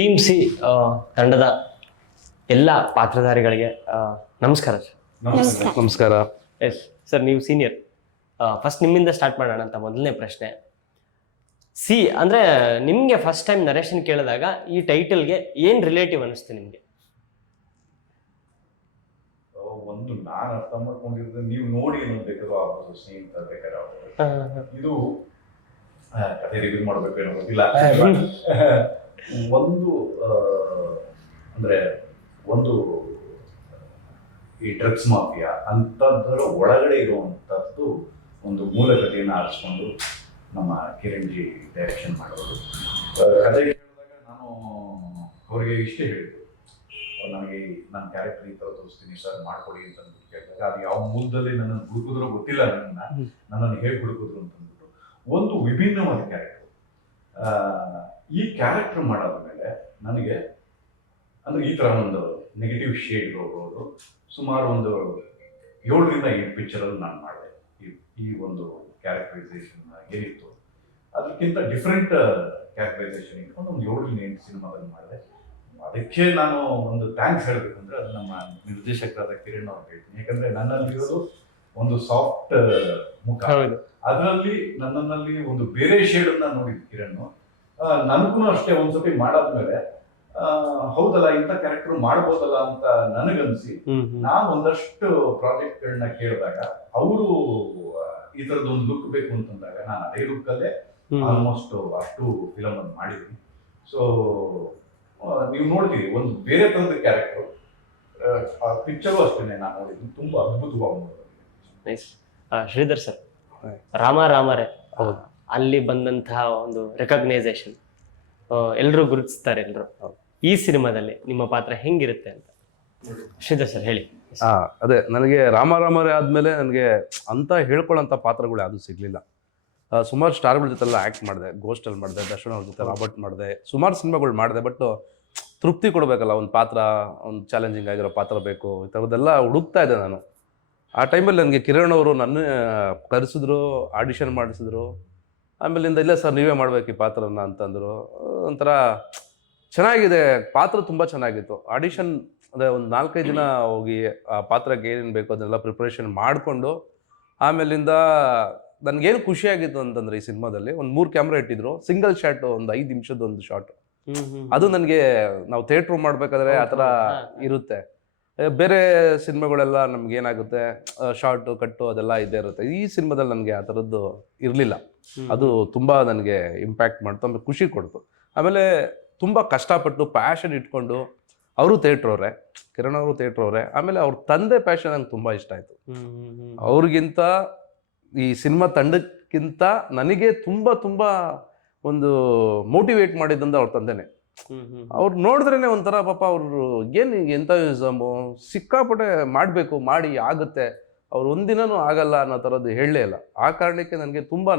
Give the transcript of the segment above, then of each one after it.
Team C ತಂಡದ ಎಲ್ಲ ಪಾತ್ರಧಾರಿಗಳಿಗೆ ನಮಸ್ಕಾರ ಸರ್. ನಮಸ್ಕಾರ. ಎಸ್ ಸರ್, ನೀವು ಸೀನಿಯರ್. ಫಸ್ಟ್ ನಿಮ್ಮಿಂದ ಸ್ಟಾರ್ಟ್ ಮಾಡೋಣ ಅಂತ ಮೊದಲನೇ ಪ್ರಶ್ನೆ. ಅಂದರೆ ನಿಮಗೆ ಫಸ್ಟ್ ಟೈಮ್ ನರೇಶನ್ ಕೇಳಿದಾಗ ಈ ಟೈಟಲ್ಗೆ ಏನು ರಿಲೇಟಿವ್ ಅನ್ನಿಸ್ತು ನಿಮಗೆ? ಒಂದು ನಾನು ಅರ್ಥ ಮಾಡ್ಕೊಂಡಿರೋದು ನೀವು ನೋಡಿ ಏನೋ ಬೇಕಾದ್ರೂ ಆಗ್ಬೋದು, ಸೀನ್ ಬೇಕಾದ್ರೆ ಇದು ಕಥೆ ರಿವ್ಯೂ ಮಾಡ್ಬೇಕು ಏನೋ ಗೊತ್ತಿಲ್ಲ. ಒಂದು ಅಂದ್ರೆ ಒಂದು ಈ ಡ್ರಗ್ಸ್ ಮಾಫಿಯಾ ಅಂತದ್ರ ಒಳಗಡೆ ಇರುವಂತದ್ದು ಒಂದು ಮೂಲ ಕಥೆಯನ್ನು ಆರಿಸ್ಕೊಂಡು ನಮ್ಮ ಕಿರಣ್ ಜಿ ಡೈರೆಕ್ಷನ್ ಮಾಡೋದು. ಕಥೆ ಕೇಳಿದಾಗ ನಾನು ಅವರಿಗೆ ಇಷ್ಟೇ ಹೇಳಿದ್ದು, ನನಗೆ ನನ್ನ ಕ್ಯಾರೆಕ್ಟರ್ ಈ ಥರ ತೋರಿಸ್ತೀನಿ ಸರ್ ಮಾಡ್ಕೊಡಿ ಅಂತ ಕೇಳಿದಾಗ ಅದು ಯಾವ ಮೂಲದಲ್ಲಿ ನನ್ನನ್ನು ಹುಡುಕಿದ್ರೂ ಗೊತ್ತಿಲ್ಲ, ನನ್ನನ್ನು ಹೇಗೆ ಹುಡುಕಿದ್ರು ಅಂತಂದ್ಬಿಟ್ಟು ಒಂದು ವಿಭಿನ್ನವಾದ ಕ್ಯಾರೆಕ್ಟರ್. ಈ ಕ್ಯಾರೆಕ್ಟರ್ ಮಾಡಾದ್ಮೇಲೆ ನನಗೆ ಅಂದ್ರೆ ಈ ಥರ ಒಂದು ನೆಗೆಟಿವ್ ಶೇಡ್ ಹೋಗೋದು ಸುಮಾರು ಒಂದು 7ರಿಂದ 8 ಪಿಕ್ಚರಲ್ಲಿ ನಾನು ಮಾಡಿದೆ. ಈ ಒಂದು ಕ್ಯಾರೆಕ್ಟರೈಸೇಷನ್ ಏನಿತ್ತು ಅದಕ್ಕಿಂತ ಡಿಫ್ರೆಂಟ್ ಕ್ಯಾರೆಕ್ಟರೈಸೇಷನ್ ಇಟ್ಕೊಂಡು ಒಂದು 7ರಿಂದ 8 ಸಿನಿಮಾದಲ್ಲಿ ಮಾಡಿದೆ. ಅದಕ್ಕೆ ನಾನು ಒಂದು ಥ್ಯಾಂಕ್ಸ್ ಹೇಳಬೇಕಂದ್ರೆ ಅದು ನಮ್ಮ ನಿರ್ದೇಶಕರಾದ ಕಿರಣ್ ಅವ್ರಿಗೆ ಹೇಳ್ತೀನಿ. ಯಾಕಂದ್ರೆ ನನ್ನಲ್ಲಿರೋದು ಒಂದು ಸಾಫ್ಟ್ ಮುಖ, ಅದರಲ್ಲಿ ನನ್ನಲ್ಲಿ ಒಂದು ಬೇರೆ ಶೇಡನ್ನ ನೋಡಿದ್ದು ಕಿರಣ್. ನನಗೂ ಅಷ್ಟೇ ಒಂದ್ಸತಿ ಮಾಡಾದ್ಮೇಲೆ ಹೌದಲ್ಲ ಇಂಥ ಕ್ಯಾರೆಕ್ಟರ್ ಮಾಡ್ಬೋದಲ್ಲ ಅಂತ ನನಗನ್ಸಿ ನಾನು ಒಂದಷ್ಟು ಪ್ರಾಜೆಕ್ಟ್ಗಳನ್ನ ಕೇಳಿದಾಗ ಅವರು ಈ ತರದೊಂದು ಲುಕ್ ಬೇಕು ಅಂತಂದಾಗ ನಾನು ಅದೇ ಲುಕ್ಕಲ್ಲೇ ಆಲ್ಮೋಸ್ಟ್ ಅಷ್ಟು ಫಿಲಮ್ ಅನ್ನು ಮಾಡಿದ್ದೀನಿ. ಸೊ ನೀವು ನೋಡ್ತೀವಿ ಒಂದು ಬೇರೆ ತರದ ಕ್ಯಾರೆಕ್ಟರ್. ಆ ಪಿಕ್ಚರು ಅಷ್ಟೇನೆ ನಾನು ನೋಡಿದ್ದೀನಿ, ತುಂಬಾ ಅದ್ಭುತವಾಗಿ ನೋಡಿದ್ದೀನಿ. ಶ್ರೀಧರ್ ಸರ್, ರಾಮರೇ ಅಲ್ಲಿ ಬಂದಂತಹ ಒಂದು ರೆಕಗ್ನೈಸೇಷನ್ ಎಲ್ಲರೂ ಗುರುತಿಸ್ತಾರೆ. ಎಲ್ಲರೂ ಈ ಸಿನಿಮಾದಲ್ಲಿ ನಿಮ್ಮ ಪಾತ್ರ ಹೆಂಗಿರುತ್ತೆ ಅಂತ ಶ್ರೀಧರ್ ಸರ್ ಹೇಳಿ. ಅದೇ ನನಗೆ ರಾಮರೇ ಆದ್ಮೇಲೆ ನನಗೆ ಅಂತ ಹೇಳ್ಕೊಳ್ಳೋಂಥ ಪಾತ್ರಗಳು ಯಾವುದು ಸಿಗ್ಲಿಲ್ಲ. ಸುಮಾರು ಸ್ಟಾರ್ಗಳ ಜೊತೆಲ್ಲ ಆ್ಯಕ್ಟ್ ಮಾಡಿದೆ, ಗೋಸ್ಟಲ್ಲಿ ಮಾಡಿದೆ, ದರ್ಶನ್ ಅವ್ರ ಜೊತೆ ರಾಬರ್ಟ್ ಮಾಡಿದೆ, ಸುಮಾರು ಸಿನಿಮಾಗಳು ಮಾಡಿದೆ. ಬಟ್ ತೃಪ್ತಿ ಕೊಡಬೇಕಲ್ಲ, ಒಂದು ಪಾತ್ರ, ಒಂದು ಚಾಲೆಂಜಿಂಗ್ ಆಗಿರೋ ಪಾತ್ರ ಬೇಕು, ಈ ಥರದ್ದೆಲ್ಲ ಹುಡುಕ್ತಾ ಇದ್ದೆ ನಾನು. ಆ ಟೈಮಲ್ಲಿ ನನಗೆ ಕಿರಣ್ ಅವರು ನನ್ನ ಕರೆಸಿದ್ರು, ಆಡಿಷನ್ ಮಾಡಿಸಿದ್ರು. ಆಮೇಲಿಂದ ಇಲ್ಲ ಸರ್ ನೀವೇ ಮಾಡ್ಬೇಕು ಈ ಪಾತ್ರನ ಅಂತಂದರು. ಒಂಥರ ಚೆನ್ನಾಗಿದೆ ಪಾತ್ರ, ತುಂಬ ಚೆನ್ನಾಗಿತ್ತು. ಆಡಿಷನ್ ಅಂದರೆ ಒಂದು 4-5 ದಿನ ಹೋಗಿ ಆ ಪಾತ್ರಕ್ಕೆ ಏನೇನು ಬೇಕು ಅದನ್ನೆಲ್ಲ ಪ್ರಿಪ್ರೇಷನ್ ಮಾಡಿಕೊಂಡು ಆಮೇಲಿಂದ ನನಗೇನು ಖುಷಿಯಾಗಿತ್ತು ಅಂತಂದರೆ ಈ ಸಿನಿಮಾದಲ್ಲಿ ಒಂದು 3 ಕ್ಯಾಮ್ರಾ ಇಟ್ಟಿದ್ರು, ಸಿಂಗಲ್ ಶಾಟ್, ಒಂದು 5 ನಿಮಿಷದ ಒಂದು ಶಾಟ್. ಅದು ನನಗೆ ನಾವು ಥಿಯೇಟ್ರ್ ಮಾಡಬೇಕಾದ್ರೆ ಆ ಥರ ಇರುತ್ತೆ. ಬೇರೆ ಸಿನಿಮಾಗಳೆಲ್ಲ ನಮ್ಗೆ ಏನಾಗುತ್ತೆ ಶಾರ್ಟು ಕಟ್ಟು ಅದೆಲ್ಲ ಇದ್ದೇ ಇರುತ್ತೆ. ಈ ಸಿನಿಮಾದಲ್ಲಿ ನನಗೆ ಆ ಥರದ್ದು ಇರಲಿಲ್ಲ. ಅದು ತುಂಬ ನನಗೆ ಇಂಪ್ಯಾಕ್ಟ್ ಮಾಡ್ತು, ಆಮೇಲೆ ಖುಷಿ ಕೊಡ್ತು. ಆಮೇಲೆ ತುಂಬ ಕಷ್ಟಪಟ್ಟು ಪ್ಯಾಷನ್ ಇಟ್ಕೊಂಡು ಅವರು ಥಿಯೇಟ್ರವ್ರೆ, ಕಿರಣ್ ಅವರು ಥಿಯೇಟ್ರವ್ರೆ. ಆಮೇಲೆ ಅವ್ರ ತಂದೆ ಪ್ಯಾಷನ್ ನಂಗೆ ತುಂಬ ಇಷ್ಟ ಆಯಿತು. ಅವ್ರಿಗಿಂತ ಈ ಸಿನಿಮಾ ತಂಡಕ್ಕಿಂತ ನನಗೆ ತುಂಬ ತುಂಬ ಒಂದು ಮೋಟಿವೇಟ್ ಮಾಡಿದ್ದಂದ್ರೆ ಅವ್ರ ತಂದೆನೇ. ಅವ್ರು ನೋಡಿದ್ರೇನೆ ಒಂಥರ ಪಾಪ ಅವರು ಏನು ಎಂಥ ಸಿಕ್ಕಾಪಟ್ಟೆ ಮಾಡಬೇಕು, ಮಾಡಿ ಆಗುತ್ತೆ, ಅವ್ರು ಒಂದಿನೂ ಆಗಲ್ಲ ಅನ್ನೋ ಥರದ್ದು ಹೇಳಲೇ ಇಲ್ಲ. ಆ ಕಾರಣಕ್ಕೆ ನನಗೆ ತುಂಬ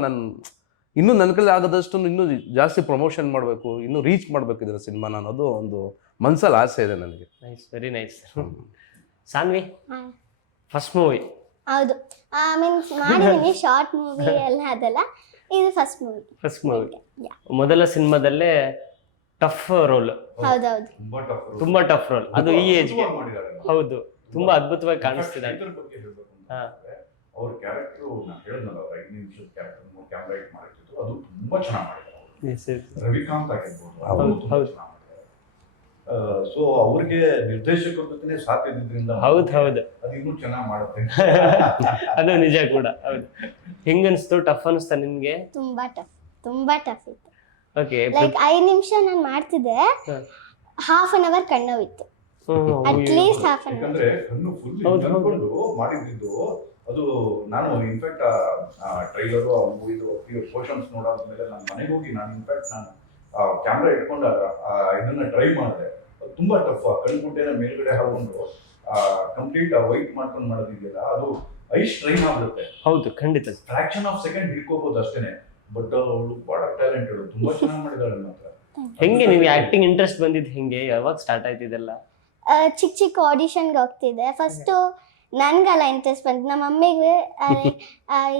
ಇನ್ನೂ ನನ್ನ ಕೈಲಿ ಆಗೋದಷ್ಟು ಇನ್ನೂ ಜಾಸ್ತಿ ಪ್ರಮೋಷನ್ ಮಾಡಬೇಕು, ಇನ್ನೂ ರೀಚ್ ಮಾಡಬೇಕು ಇದರ ಸಿನಿಮಾನ ಅನ್ನೋದು ಒಂದು ಮನಸ್ಸಲ್ಲಿ ಆಸೆ ಇದೆ ನನಗೆ. Nice, very nice. Saanvi, first movie? ಹೌದು, ಮೀನ್ಸ್ ಮಾಡಿದ್ದೀನಿ ಶಾರ್ಟ್ ಮೂವಿ ಎಲ್ಲ, ಅದೆಲ್ಲ ಇದು ಫಸ್ಟ್ ಮೂವಿ. ಮೊದಲ ಸಿನಿಮಾದಲ್ಲೇ ಟಫ್ ರೋಲ್. ಹೌದೌದು, ತುಂಬಾ ಟಫ್ ರೋಲ್. ಅದು ಈ ಏಜ್ಗೆ ಹೌದು, ತುಂಬಾ ಅದ್ಭುತವಾಗಿ ಕಾಣಿಸ್ತಿದೆ. ಅವ್ರ ಕ್ಯಾರೆಕ್ಟರ್ ನಾನು ಹೇಳಿದ್ನಲ್ಲ, ಅವ್ರ 5 ನಿಮಿಷದ ಕ್ಯಾರೆಕ್ಟರ್ 3 ಕ್ಯಾಮ್ರಾ ಇಟ್ ಮಾಡಿದ್ರು, ಅದು ತುಂಬಾ ಚೆನ್ನಾಗಿ ಮಾಡಿದ್ದಾರೆ. ರವಿಕಾಂತ್ ಆಗಿರ್ಬೋದು, ಅವರು ತುಂಬಾ ಚೆನ್ನಾಗಿ ಮಾಡಿದ್ದಾರೆ. ಸೊ ಅವ್ರಿಗೆ ನಿರ್ದೇಶಕರ ಜೊತೆ ಸಾಥ್ ಇದ್ದಿದ್ರಿಂದ ಹೌದು ಅದು ಇನ್ನೂ ಚೆನ್ನಾಗಿ ಮಾಡುತ್ತೆ. ಅದು ನಿಜ ಕೂಡ. ಹೌದು. ಹೆಂಗನ್ಸ್ತು? ಟಫ್ ಅನಿಸ್ತಾ ನಿಮ್ಗೆ? ತುಂಬಾ ಟಫ್ ಇತ್ತು. ಓಕೆ, ಲೈಕ್ 5 ನಿಮಿಷ ನಾನು ಮಾಡ್ತಿದ್ದೆ, ಹಾಫ್ ಅನ್ ಅವರ್ ಕಣ್ಣೋವಿತ್ತು, ಅಟ್ಲೀಸ್ಟ್ ಹಾಫ್ ಅನ್ ಅವರ್. ಯಾಕಂದ್ರೆ ಕಣ್ಣು ಫುಲ್ ಅನ್ಕೊಂಡು ಮಾಡಿದ್ದು ಅದು. ನಾನು ಇನ್ಫ್ಯಾಕ್ಟ್ ಟ್ರೈಲರು ಆ ಮೂವಿದು ಪೋರ್ಷನ್ಸ್ ನೋಡಾದ್ಮೇಲೆ ನಾನು ಮನೆಗೆ ಹೋಗಿ ನಾನು ಕ್ಯಾಮ್ರಾ ಇಟ್ಕೊಂಡು ಇದನ್ನ ಟ್ರೈ ಮಾಡಿದೆ. ತುಂಬಾ ಟಫ್. ಕಣ್ಗುಡ್ಡೆನ ಮೇಲ್ಗಡೆ ಹಾಕೊಂಡು ಕಂಪ್ಲೀಟ್ ವೈಟ್ ಮಾಡ್ಕೊಂಡು ಮಾಡೋದಿದೆಯಲ್ಲ, ಅದು ಐಸ್ ಟ್ರೈನ್ ಆಗ್ಬಿಡುತ್ತೆ. ಹೌದು, ಖಂಡಿತ. ಫ್ರಾಕ್ಷನ್ ಆಫ್ ಸೆಕೆಂಡ್ ಹಿಡ್ಕೋಬಹುದು ಅಷ್ಟೇನೆ. ಬಟ್ ಅವಳು ಬಹಳ ಟ್ಯಾಲೆಂಟೆಡ್, ತುಂಬಾ ಚೆನ್ನಾಗಿ ಮಾಡಿದಾಳೆ ಮಾತ್ರ. ಹೆಂಗೆ ನಿಮ್ಗೆ ಆಕ್ಟಿಂಗ್ ಇಂಟ್ರೆಸ್ಟ್ ಬಂದಿದ್ದು? ಹೆಂಗೆ, ಯಾವಾಗ ಸ್ಟಾರ್ಟ್ ಆಯ್ತಿದೆಲ್ಲ? ಚಿಕ್ಕ ಆಡಿಷನ್ಗೆ ಹೋಗ್ತಿದ್ದೆ. ಫಸ್ಟು ನನ್ಗೆಲ್ಲ ಇಂಟ್ರೆಸ್ಟ್ ಬಂತು. ನಮ್ಮ ಮಮ್ಮಿಗೆ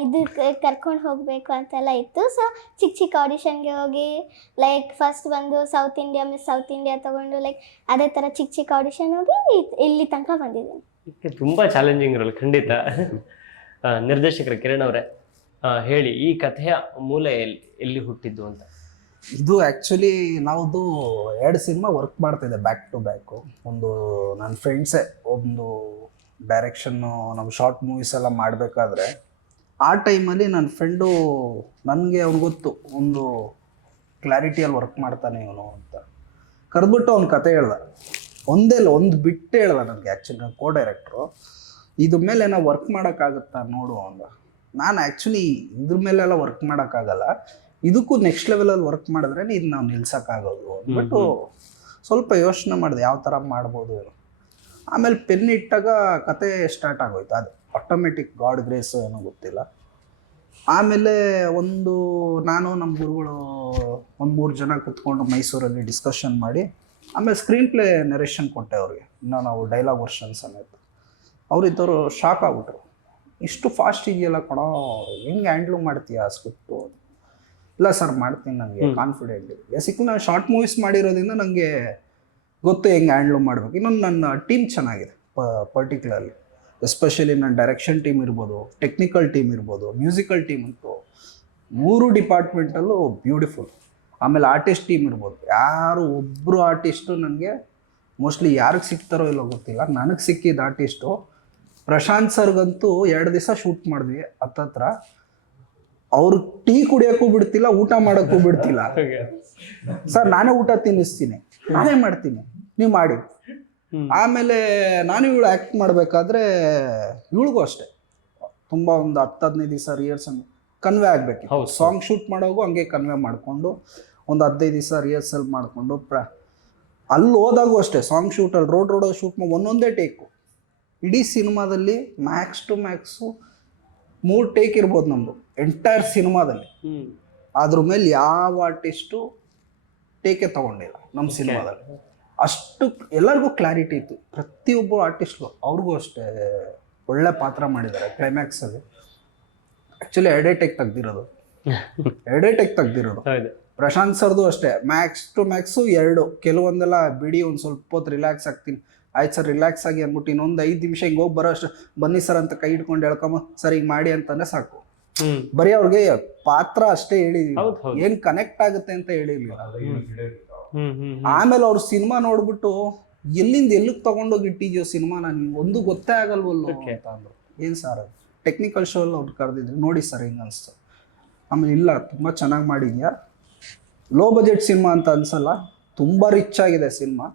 ಇದು ಕರ್ಕೊಂಡು ಹೋಗಬೇಕು ಅಂತೆಲ್ಲ ಇತ್ತು. ಸೊ ಚಿಕ್ಕ ಚಿಕ್ಕ ಆಡಿಷನ್ಗೆ ಹೋಗಿ ಲೈಕ್ ಫಸ್ಟ್ ಬಂದು south India miss south India ತೊಗೊಂಡು ಲೈಕ್ ಅದೇ ಥರ ಚಿಕ್ಕ ಚಿಕ್ಕ ಆಡಿಷನ್ ಹೋಗಿ ಇಲ್ಲಿ ತನಕ ಬಂದಿದ್ದೀನಿ. ತುಂಬಾ ಚಾಲೆಂಜಿಂಗ್ ರೋಲ್ ಖಂಡಿತ. ನಿರ್ದೇಶಕರು ಕಿರಣ್ ಅವರೇ, ಹೇಳಿ ಈ ಕಥೆಯ ಮೂಲ ಎಲ್ಲಿ ಹುಟ್ಟಿದ್ದು ಅಂತ. ಇದು ಆ್ಯಕ್ಚುಲಿ ನಾವುದು 2 ಸಿನಿಮಾ ವರ್ಕ್ ಮಾಡ್ತಿದ್ದೆ ಬ್ಯಾಕ್ ಟು ಬ್ಯಾಕು. ಒಂದು ನನ್ನ ಫ್ರೆಂಡ್ಸೇ ಒಂದು ಡೈರೆಕ್ಷನ್ನು ನಮ್ಮ ಶಾರ್ಟ್ ಮೂವೀಸ್ ಎಲ್ಲ ಮಾಡಬೇಕಾದ್ರೆ ಆ ಟೈಮಲ್ಲಿ ನನ್ನ ಫ್ರೆಂಡು ನನಗೆ ಅವ್ನು ಗೊತ್ತು ಒಂದು ಕ್ಲಾರಿಟಿಯಲ್ಲಿ ವರ್ಕ್ ಮಾಡ್ತಾನೆ ಇವನು ಅಂತ ಕರೆದ್ಬಿಟ್ಟು ಅವ್ನ ಕತೆ ಹೇಳ್ದ. ಒಂದು ಬಿಟ್ಟು ಹೇಳ್ದ ನನಗೆ. ಆ್ಯಕ್ಚುಲಿ ನನ್ನ ಕೋ ಡೈರೆಕ್ಟ್ರು ಇದ್ರ ಮೇಲೆ ನಾವು ವರ್ಕ್ ಮಾಡೋಕ್ಕಾಗುತ್ತಾ ನೋಡು ಅಂದ. ನಾನು ಆ್ಯಕ್ಚುಲಿ ಇದ್ರ ಮೇಲೆಲ್ಲ ವರ್ಕ್ ಮಾಡೋಕ್ಕಾಗಲ್ಲ, ಇದಕ್ಕೂ ನೆಕ್ಸ್ಟ್ ಲೆವೆಲಲ್ಲಿ ವರ್ಕ್ ಮಾಡಿದ್ರೆ ಇದು ನಾವು ನಿಲ್ಸೋಕ್ಕಾಗೋದು ಅಂದ್ಬಿಟ್ಟು ಸ್ವಲ್ಪ ಯೋಚನೆ ಮಾಡಿದೆ ಯಾವ ಥರ ಮಾಡ್ಬೋದು ಏನೋ. ಆಮೇಲೆ ಪೆನ್ ಇಟ್ಟಾಗ ಕತೆ ಸ್ಟಾರ್ಟ್ ಆಗೋಯ್ತು. ಅದು ಆಟೋಮೆಟಿಕ್ ಗಾಡ್ ಗ್ರೇಸು ಏನೋ ಗೊತ್ತಿಲ್ಲ. ಆಮೇಲೆ ನಾನು ನಮ್ಮ ಗುರುಗಳು 3 ಜನ ಕೂತ್ಕೊಂಡು ಮೈಸೂರಲ್ಲಿ ಡಿಸ್ಕಷನ್ ಮಾಡಿ ಆಮೇಲೆ ಸ್ಕ್ರೀನ್ ಪ್ಲೇ ನರೇಷನ್ ಕೊಟ್ಟೆ ಅವ್ರಿಗೆ, ಇನ್ನೂ ನಾವು ಡೈಲಾಗ್ ವರ್ಷನ್ ಸಮೇತ. ಅವರಿದ್ದವರು ಶಾಕ್ ಆಗ್ಬಿಟ್ರು, ಇಷ್ಟು ಫಾಸ್ಟ್ ಇದೆಯಲ್ಲ ಕಣೋ, ಹೆಂಗೆ ಹ್ಯಾಂಡ್ಲು ಮಾಡ್ತೀಯಾ ಸ್ಕ್ರಿಪ್ಟು? ಇಲ್ಲ ಸರ್ ಮಾಡ್ತೀನಿ, ನನಗೆ ಕಾನ್ಫಿಡೆಂಟ್. ಬೇಸಿಕ್ಲಿ ನಾನು ಶಾರ್ಟ್ ಮೂವೀಸ್ ಮಾಡಿರೋದ್ರಿಂದ ನನಗೆ ಗೊತ್ತು ಹೆಂಗೆ ಹ್ಯಾಂಡ್ಲು ಮಾಡಬೇಕು. ಇನ್ನೊಂದು ನನ್ನ ಟೀಮ್ ಚೆನ್ನಾಗಿದೆ ಪರ್ಟಿಕ್ಯುಲರ್ಲಿ, ಎಸ್ಪೆಷಲಿ ನನ್ನ ಡೈರೆಕ್ಷನ್ ಟೀಮ್ ಇರ್ಬೋದು, ಟೆಕ್ನಿಕಲ್ ಟೀಮ್ ಇರ್ಬೋದು, ಮ್ಯೂಸಿಕಲ್ ಟೀಮ್ ಅಂತೂ 3 ಡಿಪಾರ್ಟ್ಮೆಂಟಲ್ಲೂ ಬ್ಯೂಟಿಫುಲ್. ಆಮೇಲೆ ಆರ್ಟಿಸ್ಟ್ ಟೀಮ್ ಇರ್ಬೋದು, ಯಾರು ಒಬ್ಬರು ಆರ್ಟಿಸ್ಟು ನನಗೆ ಮೋಸ್ಟ್ಲಿ ಯಾರಿಗೆ ಸಿಗ್ತಾರೋ ಇಲ್ಲೋ ಗೊತ್ತಿಲ್ಲ, ನನಗೆ ಸಿಕ್ಕಿದ ಆರ್ಟಿಸ್ಟು ಪ್ರಶಾಂತ್ ಸರ್ಗಂತೂ 2 ದಿವಸ ಶೂಟ್ ಮಾಡಿದ್ವಿ ಹತ್ತತ್ರ. ಅವ್ರು ಟೀ ಕುಡಿಯೋಕ್ಕೂ ಬಿಡ್ತಿಲ್ಲ, ಊಟ ಮಾಡೋಕ್ಕೂ ಬಿಡ್ತಿಲ್ಲ. ಸರ್ ನಾನೇ ಊಟ ತಿನ್ನಿಸ್ತೀನಿ, ನಾನೇ ಮಾಡ್ತೀನಿ, ನೀವು ಮಾಡಿ. ಆಮೇಲೆ ನಾನು ಇವಳು ಆ್ಯಕ್ಟ್ ಮಾಡಬೇಕಾದ್ರೆ ಇವಳಿಗೂ ಅಷ್ಟೇ ತುಂಬ ಒಂದು 10-15 ದಿವಸ ರಿಹರ್ಸಲ್ ಕನ್ವೆ ಆಗಬೇಕು. ಸಾಂಗ್ ಶೂಟ್ ಮಾಡೋಗೂ ಹಂಗೆ ಕನ್ವೆ ಮಾಡಿಕೊಂಡು ಒಂದು 15 ದಿವಸ ರಿಹರ್ಸಲ್ ಮಾಡಿಕೊಂಡು ಅಲ್ಲಿ ಹೋದಾಗೂ ಅಷ್ಟೇ ಸಾಂಗ್ ಶೂಟಲ್ಲಿ ರೋಡ್ ಶೂಟ್ ಮಾಡಿ ಒಂದೊಂದೇ ಟೇಕು. ಇಡೀ ಸಿನಿಮಾದಲ್ಲಿ ಮ್ಯಾಕ್ಸ್ ಟು ಮ್ಯಾಕ್ಸು 3 ಟೇಕ್ ಇರ್ಬೋದು ನಮ್ಮದು ಎಂಟೈರ್ ಸಿನಿಮಾದಲ್ಲಿ. ಅದ್ರ ಮೇಲೆ ಯಾವ ಆರ್ಟಿಸ್ಟು ಟೇಕೆ ತೊಗೊಂಡಿಲ್ಲ ನಮ್ಮ ಸಿನಿಮಾದಲ್ಲಿ. ಅಷ್ಟು ಎಲ್ಲರಿಗೂ ಕ್ಲಾರಿಟಿ ಇತ್ತು. ಪ್ರತಿಯೊಬ್ಬ ಆರ್ಟಿಸ್ಟ್ರು ಅವ್ರಿಗೂ ಅಷ್ಟೇ ಒಳ್ಳೆ ಪಾತ್ರ ಮಾಡಿದ್ದಾರೆ ಕ್ಲೈಮ್ಯಾಕ್ಸಲ್ಲಿ. ಆ್ಯಕ್ಚುಲಿ 2 ಟೇಕ್ ತೆಗ್ದಿರೋದು. ಪ್ರಶಾಂತ್ ಸರ್ದು ಅಷ್ಟೇ ಮ್ಯಾಕ್ಸ್ ಟು ಮ್ಯಾಕ್ಸು 2. ಕೆಲವೊಂದೆಲ್ಲ ಬಿಡಿ ಒಂದು ಸ್ವಲ್ಪ ಹೊತ್ತು ರಿಲ್ಯಾಕ್ಸ್ ಆಗ್ತೀನಿ, ಆಯ್ತು ಸರ್ ರಿಲ್ಯಾಕ್ಸ್ ಆಗಿ ಅಂದ್ಬಿಟ್ಟು ಇನ್ನೊಂದು 5 ನಿಮಿಷ ಹಿಂಗೆ ಹೋಗಿ ಬರೋ ಅಷ್ಟು ಬನ್ನಿ ಸರ್ ಅಂತ ಕೈ ಹಿಡ್ಕೊಂಡು ಹೇಳ್ಕೊಂಬ ಸರ್ ಹಿಂಗೆ ಮಾಡಿ ಅಂತಂದ್ರೆ ಸಾಕು. ಬರೀ ಅವ್ರಿಗೆ ಪಾತ್ರ ಅಷ್ಟೇ ಹೇಳಿದ್ವಿ, ಏನ್ ಕನೆಕ್ಟ್ ಆಗುತ್ತೆ ಅಂತ ಹೇಳಿರ್ಲಿಲ್ಲ. ಆಮೇಲೆ ಅವ್ರ ಸಿನಿಮಾ ನೋಡ್ಬಿಟ್ಟು ಎಲ್ಲಿಂದ ಎಲ್ಲಿಗೆ ತಗೊಂಡೋಗಿ ಇಟ್ಟಿದ್ಯೋ ಸಿನಿಮಾ ನನಗೆ ಒಂದು ಗೊತ್ತೇ ಆಗಲ್ವಲ್ಲ ಅಂತ ಅಂದ್ರು. ಏನ್ ಸರ್ ಅದು ಟೆಕ್ನಿಕಲ್ ಶೋ ಅಲ್ಲಿ ಅವ್ರು ಕರೆದಿದ್ರು, ನೋಡಿ ಸರ್ ಹಿಂಗೆ ಅನಿಸ್ತು. ಆಮೇಲೆ ಇಲ್ಲ ತುಂಬ ಚೆನ್ನಾಗಿ ಮಾಡಿದ್ಯಾ, ಲೋ ಬಜೆಟ್ ಸಿನಿಮಾ ಅಂತ ಅನ್ಸಲ್ಲ, ತುಂಬ ರಿಚ್ ಆಗಿದೆ ಸಿನಿಮಾ,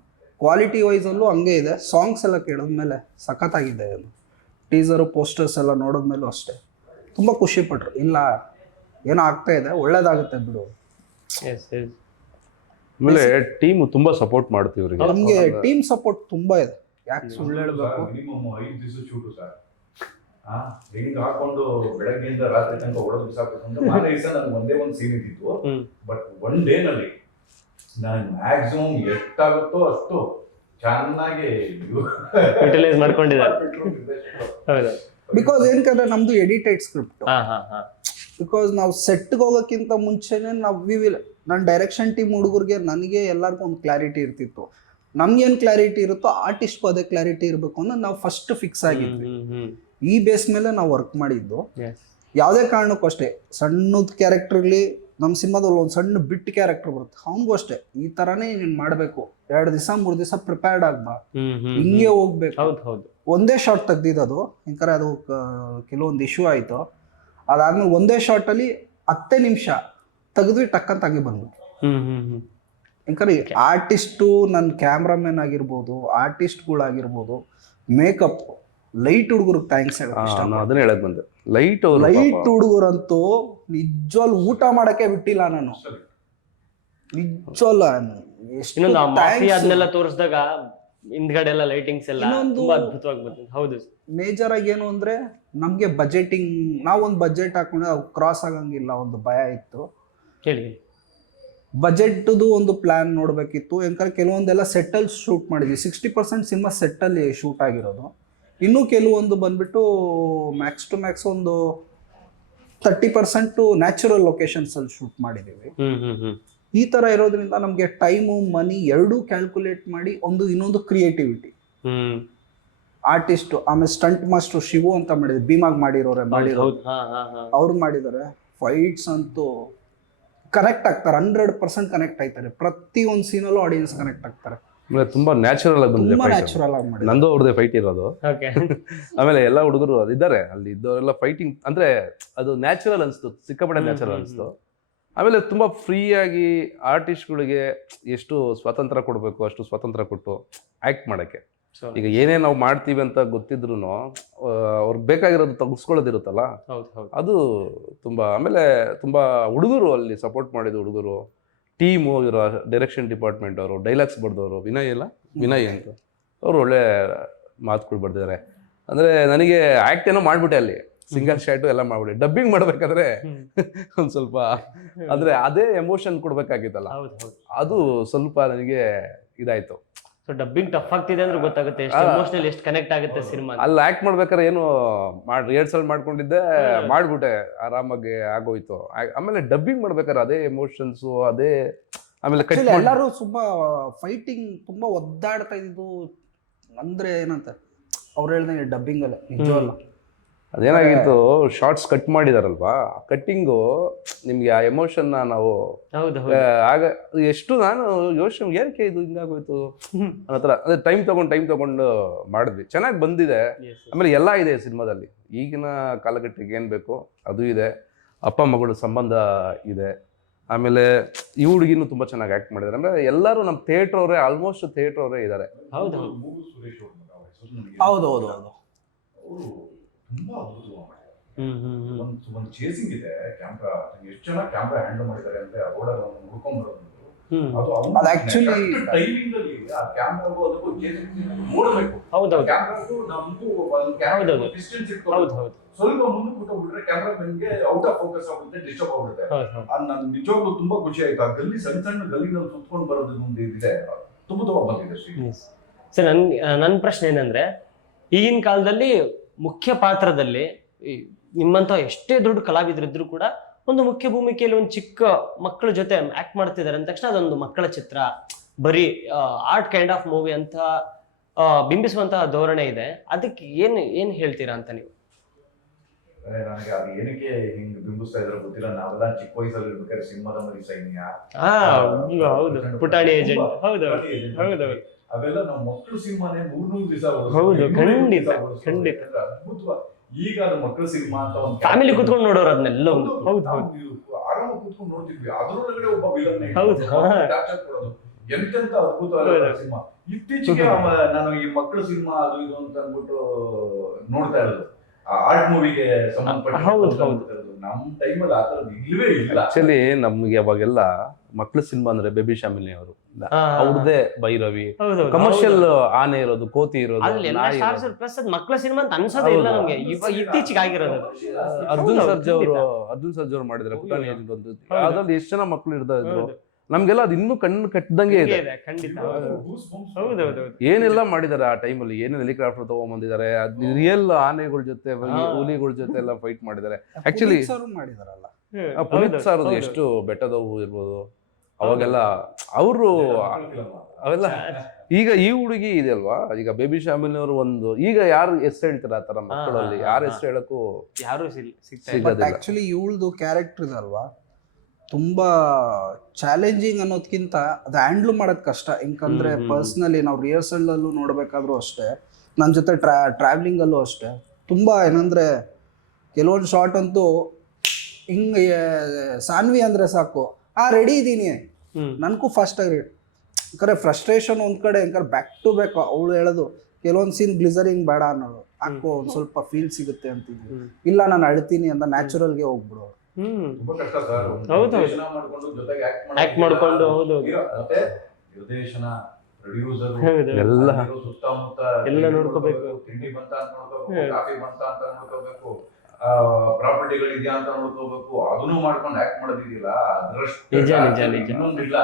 ಕ್ವಾಲಿಟಿ ವೈಸಲ್ಲೂ ಹಂಗೆ ಇದೆ. ಸಾಂಗ್ಸ್ ಎಲ್ಲ ಕೇಳಿದ್ಮೇಲೆ ಸಖತ್ತಾಗಿದೆ. ಅದು ಟೀಸರು ಪೋಸ್ಟರ್ಸ್ ಎಲ್ಲ ನೋಡಿದ್ಮೇಲೂ ಅಷ್ಟೇ ತುಂಬ ಖುಷಿಪಟ್ರು. ಇಲ್ಲ ಏನೋ ಆಗ್ತಾ ಇದೆ, ಒಳ್ಳೇದಾಗುತ್ತೆ ಬಿಡು. ಆಮೇಲೆ ಟೀಮ್ ತುಂಬಾ ಸಪೋರ್ಟ್ ಮಾಡ್ತೀವಿ ಇವ್ರಿಗೆ. ನಮಗೆ ಟೀಮ್ ಸಪೋರ್ಟ್ ತುಂಬಾ ಇದೆ. ಯಾಕೆ ಸುಳ್ಳು ಹೇಳ್ಬೇಕು, ಮಿನಿಮಮ್ 5 ದಿವಸ ಶೂಟು ಸರ್. ಹಿಂಗೆ ಹಾಕೊಂಡು ಬೆಳಗ್ಗೆಯಿಂದ ರಾತ್ರಿ ತನಕ ಹೊಡೆದು ಬಿಸಾಕಂದ್ರೆ ಮಾರನೇ ದಿವಸ ನನಗೆ ಒಂದೇ ಒಂದು ಸೀನ್ ಇದ್ದಿತ್ತು. ಬಟ್ 1 ಡೇನಲ್ಲಿ ನನಗೆ ಮ್ಯಾಕ್ಸಿಮಮ್ ಎಷ್ಟಾಗುತ್ತೋ ಅಷ್ಟು ಚೆನ್ನಾಗಿ ಯುಟಿಲೈಸ್ ಮಾಡ್ಕೊಂಡಿದ್ದಾರೆ. ಬಿಕಾಸ್ ಏನಂದ್ರೆ ನಮ್ದು ಎಡಿಟೆಡ್ ಸ್ಕ್ರಿಪ್ಟ್. ಬಿಕಾಸ್ ನಾವು ಸೆಟ್ಗೆ ಹೋಗೋಕ್ಕಿಂತ ಮುಂಚೆನೆ ನಾವು ನನ್ನ ಡೈರೆಕ್ಷನ್ ಟೀಮ್ ಹುಡುಗರಿಗೆ ನನಗೆ ಎಲ್ಲರಿಗೂ ಒಂದು ಕ್ಲಾರಿಟಿ ಇರ್ತಿತ್ತು. ನಮ್ಗೇನು ಕ್ಲಾರಿಟಿ ಇರುತ್ತೋ ಆರ್ಟಿಸ್ಟ್ಗೂ ಅದೇ ಕ್ಲಾರಿಟಿ ಇರಬೇಕು ಅನ್ನೋ ನಾವು ಫಸ್ಟ್ ಫಿಕ್ಸ್ ಆಗಿದ್ವಿ. ಈ ಬೇಸ್ ಮೇಲೆ ನಾವು ವರ್ಕ್ ಮಾಡಿದ್ದು. ಯಾವುದೇ ಕಾರಣಕ್ಕೂ ಅಷ್ಟೇ ಸಣ್ಣದ ಕ್ಯಾರೆಕ್ಟರ್ಲಿ ನಮ್ಮ ಸಿನಿಮಾದಲ್ಲಿ ಒಂದು ಸಣ್ಣ ಬಿಟ್ಟು ಕ್ಯಾರೆಕ್ಟರ್ ಬರುತ್ತೆ, ಅವನಿಗೂ ಅಷ್ಟೇ ಈ ಥರನೇ ನೀನು ಮಾಡಬೇಕು, 2 ದಿವಸ 3 ದಿವಸ ಪ್ರಿಪೇರ್ಡ್ ಆಗ್ಬಾ, ಹಿಂಗೆ ಹೋಗ್ಬೇಕು. ಒಂದೇ ಶಾರ್ಟ್ ತೆಗ್ದಿದ್ದು, ಯಾಕಂದ್ರೆ ಅದು ಕೆಲವೊಂದು ಇಶ್ಯೂ ಆಯಿತು. ಅದಾದ್ಮೇಲೆ ಒಂದೇ ಶಾರ್ಟಲ್ಲಿ 10 ನಿಮಿಷ ತೆಗೆದ್ವಿ, ಟಕ್ಕಂತಾಗಿ ಬಂದ್ಬಿಟ್ಟು. ಯಾಕಂದ್ರೆ ಆರ್ಟಿಸ್ಟು, ನನ್ನ ಕ್ಯಾಮ್ರಾಮನ್ ಆಗಿರ್ಬೋದು, ಆರ್ಟಿಸ್ಟ್ಗಳಾಗಿರ್ಬೋದು, ಮೇಕಪ್, ಲೈಟ್ ಹುಡುಗರಿಗೆ ಥ್ಯಾಂಕ್ಸ್ ಅದನ್ನ ಹೇಳಕ್ ಬಂದೆ. ಲೈಟ್ ಹುಡುಗರಂತೂ ನಿಜವಾಗ್ಲೂ ಊಟ ಮಾಡಕ್ಕೆ ಬಿಟ್ಟಿಲ್ಲ ನಾನು, ನಿಜವಲ್ಲ. ಅದನ್ನೆಲ್ಲ ತೋರಿಸಿದಾಗ ಹಿಂದ್ಗಡೆ ಎಲ್ಲ ಲೈಟಿಂಗ್ಸ್ ಎಲ್ಲ ತುಂಬಾ ಅದ್ಭುತವಾಗಿ ಬಂದಿದೆ. ಹೌದು, ಮೇಜರ್ ಆಗಿ ಏನು ಅಂದ್ರೆ ನಮ್ಗೆ ಬಜೆಟಿಂಗ್, ನಾವೊಂದು ಬಜೆಟ್ ಹಾಕೊಂಡ್ರೆ ಅವು ಕ್ರಾಸ್ ಆಗಂಗಿಲ್ಲ, ಒಂದು ಭಯ ಇತ್ತು. ಹೇಳಿ, ಬಜೆಟ್ದು ಒಂದು ಪ್ಲಾನ್ ನೋಡ್ಬೇಕಿತ್ತು. ಯಾಕಂದ್ರೆ ಕೆಲವೊಂದೆಲ್ಲ ಸೆಟ್ಟಲ್ಲಿ ಶೂಟ್ ಮಾಡಿದ್ವಿ. 60% ಸಿನಿಮಾ ಸೆಟ್ಟಲ್ಲಿ ಶೂಟ್ ಆಗಿರೋದು, ಇನ್ನೂ ಕೆಲವೊಂದು ಬಂದ್ಬಿಟ್ಟು ಮ್ಯಾಕ್ಸ್ ಟು ಮ್ಯಾಕ್ಸ್ ಒಂದು 30% ನ್ಯಾಚುರಲ್ ಲೊಕೇಶನ್ಸಲ್ಲಿ ಶೂಟ್ ಮಾಡಿದ್ದೀವಿ. ಈ ಥರ ಇರೋದ್ರಿಂದ ನಮಗೆ ಟೈಮು ಮನಿ ಎರಡೂ ಕ್ಯಾಲ್ಕುಲೇಟ್ ಮಾಡಿ ಇನ್ನೊಂದು ಕ್ರಿಯೇಟಿವಿಟಿ. ಆರ್ಟಿಸ್ಟ್ ಆಮೇಲೆ ಸ್ಟಂಟ್ ಮಾಸ್ಟರ್ ಶಿವು ಅಂತ ಮಾಡಿದ್ರು, ಭೀಮಾಗ್ ಮಾಡಿರೋರು ಅವ್ರು ಮಾಡಿದ್ದಾರೆ. ಫೈಟ್ಸ್ ಅಂತೂ ಕನೆಕ್ಟ್ ಆಗ್ತಾರೆ, 100% ಕನೆಕ್ಟ್ ಆಗ್ತಾರೆ. ಪ್ರತಿ ಒಂದು ಸೀನಲ್ಲೂ ಆಡಿಯನ್ಸ್ ಕನೆಕ್ಟ್ ಆಗ್ತಾರೆ. ಆಮೇಲೆ ತುಂಬಾ ನ್ಯಾಚುರಲ್ ಆಗಿ ಬಂದಿದೆ, ತುಂಬಾ ನ್ಯಾಚುರಲ್ ಆಗಿ ಮಾಡಿ. ನಂದು ಅವ್ರದ್ದೇ ಫೈಟ್ ಇರೋದು. ಆಮೇಲೆ ಎಲ್ಲ ಹುಡುಗರು ಇದ್ದಾರೆ ಅಲ್ಲಿ ಇದ್ದವರೆಲ್ಲ ಫೈಟಿಂಗ್ ಅಂದ್ರೆ ಅದು ನ್ಯಾಚುರಲ್ ಅನಿಸ್ತು, ಸಿಕ್ಕಾಪಟ್ಟೆ ನ್ಯಾಚುರಲ್ ಅನಿಸ್ತು. ಆಮೇಲೆ ತುಂಬಾ ಫ್ರೀ ಆಗಿ ಆರ್ಟಿಸ್ಟ್ಗಳಿಗೆ ಎಷ್ಟು ಸ್ವಾತಂತ್ರ್ಯ ಕೊಡಬೇಕು ಅಷ್ಟು ಸ್ವಾತಂತ್ರ್ಯ ಕೊಟ್ಟು ಆಕ್ಟ್ ಮಾಡಕ್ಕೆ. ಈಗ ಏನೇ ನಾವು ಮಾಡ್ತೀವಿ ಅಂತ ಗೊತ್ತಿದ್ರು ಅವ್ರಿಗೆ ಬೇಕಾಗಿರೋದು ತೆಗೆಸ್ಕೊಳ್ಳೋದಿರುತ್ತಲ್ಲ, ಅದು ತುಂಬಾ. ಆಮೇಲೆ ತುಂಬಾ ಹುಡುಗರು ಅಲ್ಲಿ ಸಪೋರ್ಟ್ ಮಾಡಿದ ಹುಡುಗರು, ಟೀಮು, ಇರೋ ಡೈರೆಕ್ಷನ್ ಡಿಪಾರ್ಟ್ಮೆಂಟ್ ಅವರು, ಡೈಲಾಗ್ಸ್ ಬರ್ದವರು, ವಿನಯ್ ಅಂತ ಅವರು ಒಳ್ಳೆ ಮಾತುಗಳು ಬರ್ದಿದ್ದಾರೆ. ಅಂದರೆ ನನಗೆ ಆ್ಯಕ್ಟ್ ಏನೋ ಮಾಡಿಬಿಟ್ಟೆ ಅಲ್ಲಿ, ಸಿಂಗಲ್ ಶಾಟು ಎಲ್ಲ ಮಾಡ್ಬಿಟ್ಟೆ. ಡಬ್ಬಿಂಗ್ ಮಾಡಬೇಕಾದ್ರೆ ಒಂದು ಸ್ವಲ್ಪ ಅಂದರೆ ಅದೇ ಎಮೋಷನ್ ಕೊಡಬೇಕಾಗಿತ್ತಲ್ಲ, ಅದು ಸ್ವಲ್ಪ ನನಗೆ ಇದಾಯಿತು. ಡಬ್ಬಿಂಗ್ ಟಫ್ ಆಗ್ತಿದೆ ಅಂದ್ರೆ ಗೊತ್ತಾಗುತ್ತೆ ಎಷ್ಟು ಎಮೋಷನಲ್, ಎಷ್ಟು ಕನೆಕ್ಟ್ ಆಗುತ್ತೆ ಸಿನಿಮಾ. ಅಲ್ಲಿ ಆ್ಯಕ್ಟ್ ಮಾಡ್ಬೇಕಾದ್ರೆ ಏನು ರಿಹರ್ಸಲ್ ಮಾಡ್ಕೊಂಡಿದ್ದೆ, ಮಾಡ್ಬಿಟ್ಟೆ, ಆರಾಮಾಗಿ ಆಗೋಯ್ತು. ಆಮೇಲೆ ಡಬ್ಬಿಂಗ್ ಮಾಡ್ಬೇಕಾದ್ರೆ ಅದೇ ಎಮೋಷನ್ಸು ಅದೇ. ಆಮೇಲೆ ಎಲ್ಲರೂ ತುಂಬಾ ಫೈಟಿಂಗ್ ತುಂಬಾ ಒದ್ದಾಡ್ತಾ ಇದ್ದು ಅಂದ್ರೆ ಏನಂತ ಅವ್ರು ಹೇಳ್ದಂಗೆ ಡಬ್ಬಿಂಗ್ ಅಲ್ಲ ನಿಜವಲ್ಲ. ಅದೇನಾಗಿತ್ತು, ಶಾರ್ಟ್ಸ್ ಕಟ್ ಮಾಡಿದಾರಲ್ವಾ, ಕಟ್ಟಿಂಗು ನಿಮ್ಗೆ ಆ ಎಮೋಷನ್ನ ನಾವು ಆಗ ಎಷ್ಟು ನಾನು ಯೋಚನೆ ಏನಕ್ಕೆ ಇದು ಹಿಂಗಾಗೋಯ್ತು ಅನ್ನೋ ಥರ. ಅದೇ ಟೈಮ್ ತಗೊಂಡು ಮಾಡಿದ್ವಿ, ಚೆನ್ನಾಗಿ ಬಂದಿದೆ. ಆಮೇಲೆ ಎಲ್ಲ ಇದೆ ಸಿನಿಮಾದಲ್ಲಿ, ಈಗಿನ ಕಾಲಘಟ್ಟಕ್ಕೆ ಏನು ಬೇಕು ಅದು ಇದೆ, ಅಪ್ಪ ಮಗಳು ಸಂಬಂಧ ಇದೆ. ಆಮೇಲೆ ಈ ಹುಡುಗಿನೂ ತುಂಬ ಚೆನ್ನಾಗಿ ಆ್ಯಕ್ಟ್ ಮಾಡಿದ್ದಾರೆ. ಅಂದರೆ ಎಲ್ಲರೂ ನಮ್ಮ ಥಿಯೇಟ್ರ್ ಅವರೇ, ಆಲ್ಮೋಸ್ಟ್ ಥಿಯೇಟ್ರ್ ಅವರೇ ಇದ್ದಾರೆ. ಹೌದೌದು. ತುಂಬಾ ಅದ್ಭುತವಾಗಿ ಒಂದು ಚೇಸಿಂಗ್ ಇದೆ, ಕ್ಯಾಮ್ರಾ ಎಷ್ಟು ಚೆನ್ನಾಗಿ ಕ್ಯಾಮ್ರಾ ಹ್ಯಾಂಡಲ್ ಮಾಡಿದ್ದಾರೆ ಅಂದ್ರೆ ಆ ರೋಡಲ್ಲಿ ಹುಡ್ಕೊಂಡ್ ಬರೋದು. ಅದು ಆಕ್ಚುಲಿ ಟೈಮಿಂಗ್ ಅಲ್ಲಿ ಆ ಕ್ಯಾಮ್ರಾಗೂ ಅದಕ್ಕೂ ನೋಡಬೇಕು. ಕ್ಯಾಮ್ರಾಗೂ ನಮಗೂ ಡಿಸ್ಟೆನ್ಸ್ ಇಟ್ಕೊಂಡು ಸ್ವಲ್ಪ ಮುಂದಕ್ಕೆ ಕೂತ್ಬಿಟ್ರೆ ಕ್ಯಾಮ್ರಾ ನಿಮ್ಗೆ ಔಟ್ ಆಫ್ ಫೋಕಸ್ ಆಗುತ್ತೆ, ಡಿಸ್ಟರ್ಬ್ ಆಗುತ್ತೆ. ನನ್ ನಿಜವಾಗ್ಲೂ ತುಂಬಾ ಖುಷಿ ಆಯ್ತು. ಆ ಗಲ್ಲಿ ಸಣ್ಣ ಗಲ್ಲಿನಲ್ಲಿ ಸುತ್ಕೊಂಡು ಬರೋದು ಒಂದು ಇದೆ, ತುಂಬಾ ಬಂದಿದೆ. ಸರ್, ನನ್ನ ಪ್ರಶ್ನೆ ಏನಂದ್ರೆ, ಈಗಿನ ಕಾಲದಲ್ಲಿ ಮುಖ್ಯ ಪಾತ್ರದಲ್ಲಿ ನಿಮ್ಮಂತ ಎಷ್ಟೇ ದೊಡ್ಡ ಕಲಾವಿದರಿದ್ರು ಕೂಡ ಒಂದು ಮುಖ್ಯ ಭೂಮಿಕೆಯಲ್ಲಿ ಒಂದು ಚಿಕ್ಕ ಮಕ್ಕಳ ಜೊತೆ ಆಕ್ಟ್ ಮಾಡ್ತಿದ್ದಾರೆ ಅಂದ ತಕ್ಷಣ ಅದೊಂದು ಮಕ್ಕಳ ಚಿತ್ರ, ಬರೀ ಆರ್ಟ್ ಕೈಂಡ್ ಆಫ್ ಮೂವಿ ಅಂತ ಬಿಂಬಿಸುವಂತಹ ಧೋರಣೆ ಇದೆ. ಅದಕ್ಕೆ ಏನ್ ಹೇಳ್ತೀರಾ ಅಂತ ನೀವು? ನನಗೆ ಅದು ಏನಕ್ಕೆ ಹಿಂಗ್ ಬಿಂಬಿಸ್ತಾ ಇದ್ರು ಗೊತ್ತಿಲ್ಲ. ನಾವೆಲ್ಲ ಚಿಕ್ಕ ವಯಸ್ಸಲ್ಲಿ ಇರ್ಬೇಕಾದ್ರೆ ಸಿನಿಮಾದ ಮರಿ ಸೈನ್ಯ, ಹೌದು, ಪುಟಾಣಿ ಏಜೆಂಟ್, ಹೌದೌದು, ಅವೆಲ್ಲ ನಾವು ಮಕ್ಕಳು ಸಿನಿಮಾನೇ 300 ದಿವಸ. ಹೌದು, ಖಂಡಿತ. ಅದ್ಭುತವಾಗಿ ಈಗ ಅದು ಮಕ್ಕಳ ಸಿನಿಮಾ ಅಂತ ಒಂದು ಫ್ಯಾಮಿಲಿ ಕುತ್ಕೊಂಡು ನೋಡೋರು ಅದನ್ನೆಲ್ಲ ಆರಾಮ ಕೂತ್ಕೊಂಡು ನೋಡ್ತಿದ್ವಿ. ಅದ್ರೊಳಗಡೆ ಒಬ್ಬ ವಿಲನ್ ಕೊಡೋದು ಎಂತೆಂತ ಅದ್ಭುತವಾದ ಸಿನಿಮಾ. ಇತ್ತೀಚೆಗೆ ನಾನು ಈ ಮಕ್ಕಳ ಸಿನಿಮಾ ಅದು ಇದು ಅಂತ ಅಂದ್ಬಿಟ್ಟು ನೋಡ್ತಾ ಇರೋದು, ಆರ್ಟ್ ಮೂವಿಗೆ ಸಂಬಂಧಪಟ್ಟ. ನಮ್ಮ ಟೈಮಲ್ಲಿ ಆ ಥರದ್ದು ಇಲ್ಲವೇ ಇಲ್ಲ. ಆಕ್ಚುಲಿ ನಮ್ಗೆ ಅವಾಗೆಲ್ಲ ಮಕ್ಳ ಸಿನಿಮಾ ಅಂದ್ರೆ ಬೇಬಿ ಶಾಮಿಲಿ ಅವರು, ಅವ್ರದ್ದೇ ಭೈರವಿ, ಕಮರ್ಷಿಯಲ್ ಆನೆ ಇರೋದು, ಕೋತಿ ಇರೋದು, ಮಕ್ಕಳ ಸಿನಿಮಾ ಅಂತ ಅನ್ಸೋದೇ ಇಲ್ಲ ನಮ್ಗೆ. ಇತ್ತೀಚೆಗೆ ಆಗಿರೋದು ಅರ್ಜುನ್ ಸರ್ಜಾ ಅವರು ಮಾಡಿದ್ರೆ ಪುಟಾಣಿ ಏಜೆಂಟ್ ಒಂದು, ಅದ್ರಲ್ಲಿ ಎಷ್ಟು ಜನ ಮಕ್ಳು ಇರ್ತಾ ಇದ್ರು. ನಮ್ಗೆಲ್ಲ ಅದು ಇನ್ನೂ ಕಣ್ಣು ಕಟ್ಟದಂಗೆ ಇದೆ. ಏನೆಲ್ಲ ಮಾಡಿದಾರೆ ಆ ಟೈಮಲ್ಲಿ, ಏನೇನು ಹೆಲಿಕಾಪ್ಟರ್ ತಗೊಂಡ್ಬಂದಿದ್ದಾರೆ, ರಿಯಲ್ ಆನೆಗಳ ಜೊತೆ ಹುಲಿಗಳ ಜೊತೆ ಎಲ್ಲ ಫೈಟ್ ಮಾಡಿದ್ದಾರೆ. ಆಕ್ಚುಲಿ ಪುನೀತ್ ಸರ್ ಎಷ್ಟು ಬೆಟ್ಟದ ಹೂ ಇರ್ಬೋದು ಅವಾಗೆಲ್ಲ ಅವರು ಅವೆಲ್ಲ. ಈಗ ಈ ಹುಡುಗಿ ಇದೆ ಅಲ್ವಾ, ಈಗ ಬೇಬಿ ಶಾಮಿಲಿ ಅವರು ಒಂದು, ಈಗ ಯಾರು ಹೆಸರು ಹೇಳ್ತಾರೆ ಆ ತರ ಮಕ್ಕಳಲ್ಲಿ, ಯಾರು ಹೆಸರು ಹೇಳಕ್ಕೂ ಯಾರು ಸಿಗೋದಿಲ್ಲ. ಆಕ್ಚುಲಿ ಇವಳ್ದು ಕ್ಯಾರೆಕ್ಟರ್ ಇದೆ ಅಲ್ವಾ, ತುಂಬ ಚಾಲೆಂಜಿಂಗ್ ಅನ್ನೋದಕ್ಕಿಂತ ಅದು ಹ್ಯಾಂಡ್ಲ್ ಮಾಡೋದು ಕಷ್ಟ. ಯಾಕಂದರೆ ಪರ್ಸ್ನಲಿ ನಾವು ರಿಹರ್ಸಲ್ಲೂ ನೋಡಬೇಕಾದ್ರೂ ಅಷ್ಟೇ, ನನ್ನ ಜೊತೆ ಟ್ರಾವೆಲಿಂಗಲ್ಲೂ ಅಷ್ಟೇ, ತುಂಬ ಏನಂದರೆ ಕೆಲವೊಂದು ಶಾರ್ಟ್ ಅಂತೂ ಹಿಂಗೆ ಸಾನ್ವಿ ಅಂದರೆ ಸಾಕು, ರೆಡಿ ಇದ್ದೀನಿ, ನನಗೂ ಫಾಸ್ಟಾಗಿ ಯಾಕಂದರೆ ಫ್ರಸ್ಟ್ರೇಷನ್ ಒಂದು ಕಡೆ, ಯಾಕಂದ್ರೆ ಬ್ಯಾಕ್ ಟು ಬ್ಯಾಕ್ ಅವಳು ಹೇಳೋದು ಕೆಲವೊಂದು ಸೀನ್ ಗ್ಲಿಸರಿಂಗ್ ಬೇಡ ಅನ್ನೋದು, ಹಾಕೋ ಒಂದು ಸ್ವಲ್ಪ ಫೀಲ್ ಸಿಗುತ್ತೆ ಅಂತಿದ್ವಿ. ಇಲ್ಲ ನಾನು ಅಳ್ತೀನಿ ಅಂತ ನ್ಯಾಚುರಲ್ಗೆ ಹೋಗ್ಬಿಡೋರು. ತುಂಬಾ ಕಷ್ಟ ಸರ್. ಮಾಡ್ಕೊಂಡು ಜೊತೆಗೆ ಆಕ್ಟ್ ಮಾಡ್ಕೊಂಡು ನಿರ್ದೇಶನ, ಪ್ರೊಡ್ಯೂಸರ್ ಎಲ್ಲ ಸುತ್ತಮುತ್ತ ಎಲ್ಲ ನೋಡ್ಕೋಬೇಕು. ತಿಂಡಿ ಬಂತ ಅಂತ ನೋಡ್ಕೋಬೇಕು, ಕಾಫಿ ಬಂತ ಅಂತ ನೋಡ್ಕೋಬೇಕು, ಪ್ರಾಪರ್ಟಿಗಳಿದ್ಯಾ ಅಂತ ನೋಡ್ಕೋಬೇಕು, ಅದನ್ನು ಮಾಡ್ಕೊಂಡು ಆಕ್ಟ್ ಮಾಡೋದಿದೆಯಲ್ಲ ಇನ್ನೊಂದಿಲ್ಲ.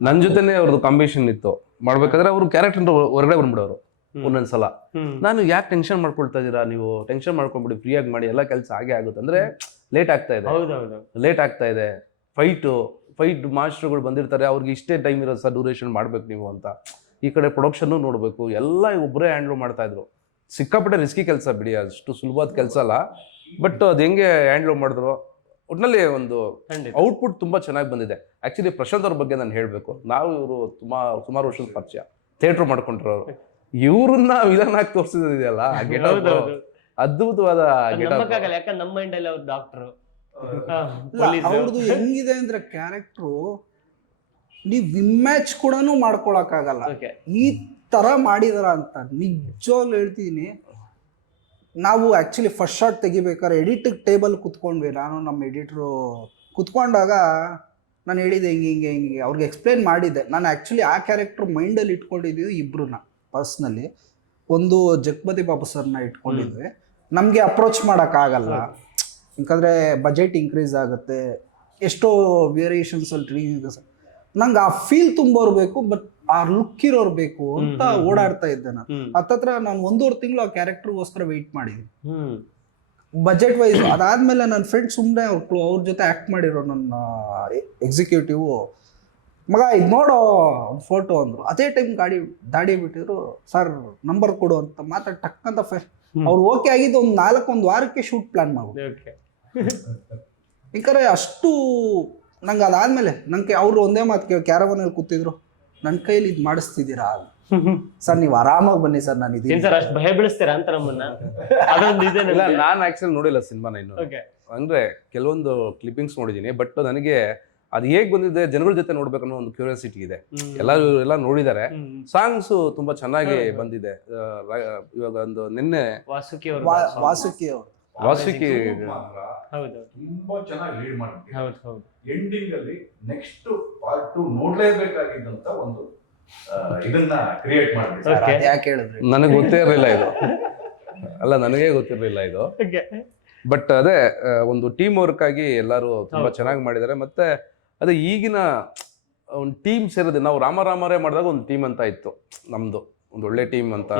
ನನ್ ಜೊತೆನೆ ಅವ್ರದ್ದು ಕಾಂಬಿನೇಷನ್ ಇತ್ತು ಮಾಡ್ಬೇಕಾದ್ರೆ, ಅವ್ರು ಕ್ಯಾರೆಕ್ಟರ್ ಹೊರಗಡೆ ಬಂದ್ಬಿಡೋರು, ಒಂದೊಂದ್ಸಲ. ನಾನು ಯಾಕೆ ಟೆನ್ಷನ್ ಮಾಡ್ಕೊಳ್ತಾ ಇದ್ದೀರಾ ನೀವು, ಟೆನ್ಷನ್ ಮಾಡ್ಕೊಂಡ್ಬಿಡಿ, ಫ್ರೀಯಾಗಿ ಮಾಡಿ, ಎಲ್ಲ ಕೆಲಸ ಹಾಗೆ ಆಗುತ್ತೆ ಅಂದ್ರೆ ಲೇಟ್ ಆಗ್ತಾ ಇದೆ, ಹೌದೌದು. ಲೇಟ್ ಆಗ್ತಾ ಇದೆ. ಫೈಟ್ ಮಾಸ್ಟರ್ಗಳು ಬಂದಿರ್ತಾರೆ, ಅವ್ರಿಗೆ ಇಷ್ಟೇ ಟೈಮ್ ಇರೋ ಸರ್ ಡ್ಯೂರೇಷನ್ ಮಾಡ್ಬೇಕು ನೀವು ಅಂತ. ಈ ಕಡೆ ಪ್ರೊಡಕ್ಷನ್ನು ನೋಡಬೇಕು, ಎಲ್ಲ ಒಬ್ಬರೇ ಹ್ಯಾಂಡ್ಲ್ ಮಾಡ್ತಾ ಇದ್ರು. ಸಿಕ್ಕಾಪಟ್ಟೆ ರಿಸ್ಕಿ ಕೆಲಸ ಬಿಡಿ, ಅಷ್ಟು ಸುಲಭವಾದ ಕೆಲಸ ಅಲ್ಲ. ಬಟ್ ಅದು ಹೆಂಗೆ ಹ್ಯಾಂಡ್ಲ್ ಮಾಡಿದ್ರು, ಒಟ್ಟಿನಲ್ಲಿ ಒಂದು ಖಂಡಿತ. ಔಟ್ಪುಟ್ ತುಂಬಾ ಚೆನ್ನಾಗಿ ಬಂದಿದೆ. ಆಕ್ಚುಲಿ ಪ್ರಶಾಂತ್ ಅವ್ರ ಬಗ್ಗೆ ನಾನು ಹೇಳಬೇಕು, ನಾವು ಇವರು ಸುಮಾರು ವರ್ಷದ ಪರಿಚಯ, ಥಿಯೇಟರ್ ಮಾಡ್ಕೊಂಡಿರೋರು. ಇವ್ರನ್ನ ವಿಲನ್ ಆಗಿ ತೋರಿಸಿದೆಯಲ್ಲ, ಆ ಗೆಟಪ್ ಹೌದೌದು. ಅದ್ಭುತವಾದ ಗೆಟಪ್. ನಂಬಕ್ಕಾಗಲ್ಲ, ಯಾಕಂದ್ರೆ ನಮ್ಮ ಮೈಂಡ್ ಅಲ್ಲಿ ಅವ್ರು ಡಾಕ್ಟರ್, ಅವ್ರದ್ದು ಹೆಂಗಿದೆ ಅಂದ್ರೆ ಕ್ಯಾರೆಕ್ಟ್ರು ನೀವ್ ಇಮ್ಯಾಚ್ ಕೂಡ ಮಾಡ್ಕೊಳಕ್ಕಾಗಲ್ಲ, ಈ ತರ ಮಾಡಿದಾರ ಅಂತ ನಿಜವಾಗ್ಲೂ ಹೇಳ್ತೀನಿ. ನಾವು ಆಕ್ಚುಲಿ ಫಸ್ಟ್ ಶಾಟ್ ತೆಗಿಬೇಕಾದ್ರೆ ಎಡಿಟ್ ಟೇಬಲ್ ಕುತ್ಕೊಂಡ್ವಿ, ನಾನು ನಮ್ಮ ಎಡಿಟ್ರು ಕುತ್ಕೊಂಡಾಗ ನಾನು ಹೇಳಿದೆ ಹಿಂಗೆ ಅವ್ರಿಗೆ ಎಕ್ಸ್ಪ್ಲೇನ್ ಮಾಡಿದ್ದೆ. ನಾನು ಆ್ಯಕ್ಚುಲಿ ಆ ಕ್ಯಾರೆಕ್ಟರ್ ಮೈಂಡಲ್ಲಿ ಇಟ್ಕೊಂಡಿದ್ದು ಇಬ್ರನ್ನ ಪರ್ಸ್ನಲಿ. ಒಂದು ಜಗಪತಿ ಬಾಬು ಸರ್ನ ಇಟ್ಕೊಂಡಿದ್ವಿ, ನಮಗೆ ಅಪ್ರೋಚ್ ಮಾಡೋಕ್ಕಾಗಲ್ಲ ಯಾಕಂದರೆ ಬಜೆಟ್ ಇನ್ಕ್ರೀಸ್ ಆಗುತ್ತೆ, ಎಷ್ಟೋ ವೇರಿಯೇಷನ್ಸಲ್ಲಿ ನಂಗೆ ಆ ಫೀಲ್ ತುಂಬೋರು ಬೇಕು, ಬಟ್ ಆ ಲುಕ್ ಇರೋರು ಬೇಕು ಅಂತ ಓಡಾಡ್ತಾ ಇದ್ದೆ ನಾನು. ಹತ್ತತ್ರ ನಾನು 1.5 ತಿಂಗಳು ಆ ಕ್ಯಾರೆಕ್ಟರ್ಗೋಸ್ಕರ ವೆಯ್ಟ್ ಮಾಡಿದ್ದೀನಿ ಬಜೆಟ್ ವೈಸ್. ಅದಾದ್ಮೇಲೆ ನನ್ನ ಫ್ರೆಂಡ್ ಸುಮ್ಮನೆ ಅವ್ರ ಜೊತೆ ಆ್ಯಕ್ಟ್ ಮಾಡಿರೋ ನನ್ನ ಎಕ್ಸಿಕ್ಯೂಟಿವ್, ಮಗ ಇದು ನೋಡೋ ಒಂದು ಫೋಟೋ ಅಂದರು. ಅದೇ ಟೈಮ್ ದಾಡಿ ಬಿಟ್ಟಿದ್ರು, ಸರ್ ನಂಬರ್ ಕೊಡು ಅಂತ ಮಾತಾಡಿ ಟಕ್ಕಂತ ಅವ್ರು ಓಕೆ ಆಗಿದ್ದು ಒಂದು ವಾರಕ್ಕೆ ಶೂಟ್ ಪ್ಲಾನ್ ಮಾಡ್ಬೋದು. ಯಾಕಂದ್ರೆ ಅಷ್ಟು ನಂಗೆ ಅದಾದ್ಮೇಲೆ ನಂಗೆ ಅವರು ಒಂದೇ ಮಾತು ಕ್ಯಾರವನಲ್ಲಿ ಕೂತಿದ್ರು, ನನ್ನ ಕೈಲಿ ಇದು ಮಾಡಿಸ್ತಿದ್ದೀರಾ ಸರ್, ನೀವು ಆರಾಮಾಗಿ ಬನ್ನಿ ಸರ್, ನಾನು ಇದೀನಿ ಸರ್. ಅಷ್ಟು ಭಯ ಬೀಳಿಸ್ತೀರಾ ಅಂತ ನಮ್ಮನ್ನ? ಇಲ್ಲ, ನಾನು ಆಕ್ಚುಲಿ ನೋಡಿಲ್ಲ ಸಿನಿಮಾನ ಇನ್ನು. ಅಂದ್ರೆ ಕೆಲವೊಂದು ಕ್ಲಿಪ್ಪಿಂಗ್ಸ್ ನೋಡಿದೀನಿ, ಬಟ್ ನನಗೆ ಅದು ಹೇಗ್ ಬಂದಿದೆ, ಜನಗಳ ಜೊತೆ ನೋಡ್ಬೇಕನ್ನೋ ಒಂದು ಕ್ಯೂರಿಯಾಸಿಟಿ ಇದೆ. ಎಲ್ಲ ನೋಡಿದ್ದಾರೆ. ಸಾಂಗ್ಸ್ ತುಂಬಾ ಚೆನ್ನಾಗಿ ಬಂದಿದೆ. ಇವಾಗ ಒಂದು ನಿನ್ನೆ ವಾಸುಕಿ ತುಂಬಾ ಚೆನ್ನಾಗಿ ಲೀಡ್ ಮಾಡ್ಬಿಟ್ಟಿದ್ದಾರೆ. ಎಂಡಿಂಗ್ ಅಲ್ಲಿ ನೆಕ್ಸ್ಟ್ ಪಾರ್ಟ್ 2 ನೋಡ್ಲೇಬೇಕಾಗಿದ್ದಂತ ಒಂದು ಇದನ್ನ ಕ್ರಿಯೇಟ್ ಮಾಡ್ಬಿಟ್ಟಿದ್ದಾರೆ. ಯಾಕೆ ಹೇಳಿದ್ರಿ? ನನಗೆ ಗೊತ್ತೇ ಇರಲಿಲ್ಲ ಇದು. ಅಲ್ಲ, ನನಗೆ ಗೊತ್ತಿರಲಿಲ್ಲ ಇದು. ಬಟ್ ಅದೇ ಒಂದು ಟೀಮ್ ವರ್ಕ್ ಆಗಿ ಎಲ್ಲರೂ ತುಂಬಾ ಚೆನ್ನಾಗಿ ಮಾಡಿದ್ದಾರೆ. ಮತ್ತೆ ಅದೇ ಈಗಿನ ಒಂದು ಟೀಮ್ ಸೇರಿದೆ. ನಾವು ರಾಮರೇ ಮಾಡಿದಾಗ ಒಂದು ಟೀಮ್ ಅಂತ ಇತ್ತು ನಮ್ದು, ಒಂದು ಒಳ್ಳೆ ಟೀಮ್ ಅಂತ.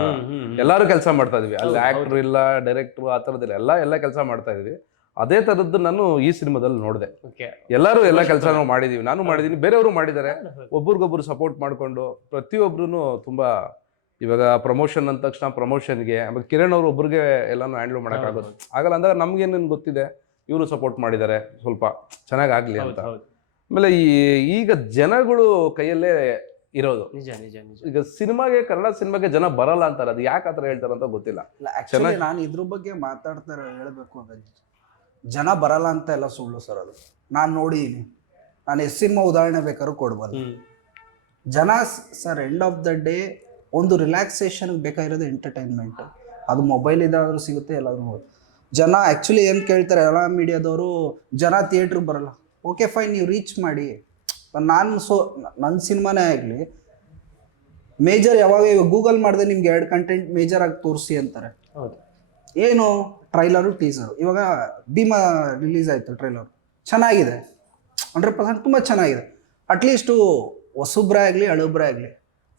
ಎಲ್ಲರೂ ಕೆಲಸ ಮಾಡ್ತಾ ಇದ್ವಿ ಅಲ್ಲಿ, ಆಕ್ಟರ್ ಇಲ್ಲ, ಡೈರೆಕ್ಟರ್ ಆ ಥರದ್ದಿಲ್ಲ, ಎಲ್ಲ ಕೆಲಸ ಮಾಡ್ತಾ ಇದ್ವಿ. ಅದೇ ಥರದ್ದು ನಾನು ಈ ಸಿನಿಮಾದಲ್ಲಿ ನೋಡಿದೆ. ಎಲ್ಲರೂ ಎಲ್ಲ ಕೆಲಸ ನಾವು ಮಾಡಿದೀವಿ, ನಾನು ಮಾಡಿದೀನಿ, ಬೇರೆಯವರು ಮಾಡಿದ್ದಾರೆ. ಒಬ್ರಿಗೊಬ್ರು ಸಪೋರ್ಟ್ ಮಾಡಿಕೊಂಡು ಪ್ರತಿಯೊಬ್ರು ತುಂಬಾ, ಇವಾಗ ಪ್ರಮೋಷನ್ ಅಂದ ತಕ್ಷಣ ಪ್ರಮೋಷನ್ಗೆ ಆಮೇಲೆ ಕಿರಣ್ ಅವರು ಒಬ್ರಿಗೆ ಎಲ್ಲಾನು ಹ್ಯಾಂಡಲ್ ಮಾಡೋಕ್ಕಾಗೋದು ಆಗಲ್ಲ ಅಂದಾಗ ನಮ್ಗೇನೇನು ಗೊತ್ತಿದೆ, ಇವರು ಸಪೋರ್ಟ್ ಮಾಡಿದ್ದಾರೆ ಸ್ವಲ್ಪ ಚೆನ್ನಾಗಿ ಆಗ್ಲಿ ಅಂತ. ಆಮೇಲೆ ಈಗ ಜನಗಳು ಕೈಯಲ್ಲೇ ಇರೋದು. ಈಗ ಸಿನಿಮಾಗೆ, ಕನ್ನಡ ಸಿನಿಮಾಗೆ ಜನ ಬರಲ್ಲ ಅಂತಾರೆ, ಅದು ಯಾಕೆ ಆತರ ಹೇಳ್ತಾರೆ ಅಂತ ಗೊತ್ತಿಲ್ಲ. ಆಕ್ಚುಲಿ ನಾನು ಇದ್ರ ಬಗ್ಗೆ ಮಾತಾಡ್ತಾರೆ ಹೇಳ್ಬೇಕು ಅಂದ್ರೆ, ಜನ ಬರಲ್ಲ ಅಂತ ಎಲ್ಲ ಸುಳ್ಳು ಸರ್. ಅದು ನಾನು ನೋಡಿದೀನಿ. ನಾನು ಎಷ್ಟು ಸಿನಿಮಾ ಉದಾಹರಣೆ ಬೇಕಾದ್ರೂ ಕೊಡ್ಬಲ್ಲ. ಜನ sir end of the day ಒಂದು ರಿಲ್ಯಾಕ್ಸೇಷನ್ಗೆ ಬೇಕಾಗಿರೋದು ಎಂಟರ್ಟೈನ್ಮೆಂಟ್. ಅದು ಮೊಬೈಲ್ ಇದಾದ್ರೂ ಸಿಗುತ್ತೆ, ಎಲ್ಲಾದ್ರೂ. ಜನ ಆ್ಯಕ್ಚುಲಿ ಏನು ಕೇಳ್ತಾರೆ ಎಲ್ಲ ಮೀಡಿಯಾದವರು, ಜನ ಥಿಯೇಟ್ರಿಗೆ ಬರಲ್ಲ. ಓಕೆ ಫೈನ್, ನೀವು ರೀಚ್ ಮಾಡಿ. ನನ್ನ ಸಿನಿಮಾನೇ ಆಗಲಿ ಮೇಜರ್ ಯಾವಾಗ ಗೂಗಲ್ ಮಾಡಿದೆ ನಿಮ್ಗೆ 2 ಕಂಟೆಂಟ್ ಮೇಜರ್ ಆಗಿ ತೋರಿಸಿ ಅಂತಾರೆ. ಏನು ಟ್ರೈಲರು ಟೀಸರು. ಇವಾಗ ಭೀಮಾ ರಿಲೀಸ್ ಆಯಿತು, ಟ್ರೈಲರ್ ಚೆನ್ನಾಗಿದೆ, 100% ತುಂಬ ಚೆನ್ನಾಗಿದೆ. ಅಟ್ಲೀಸ್ಟು ಹೊಸಬ್ರೇ ಆಗಲಿ ಹಳಬ್ರೇ ಆಗಲಿ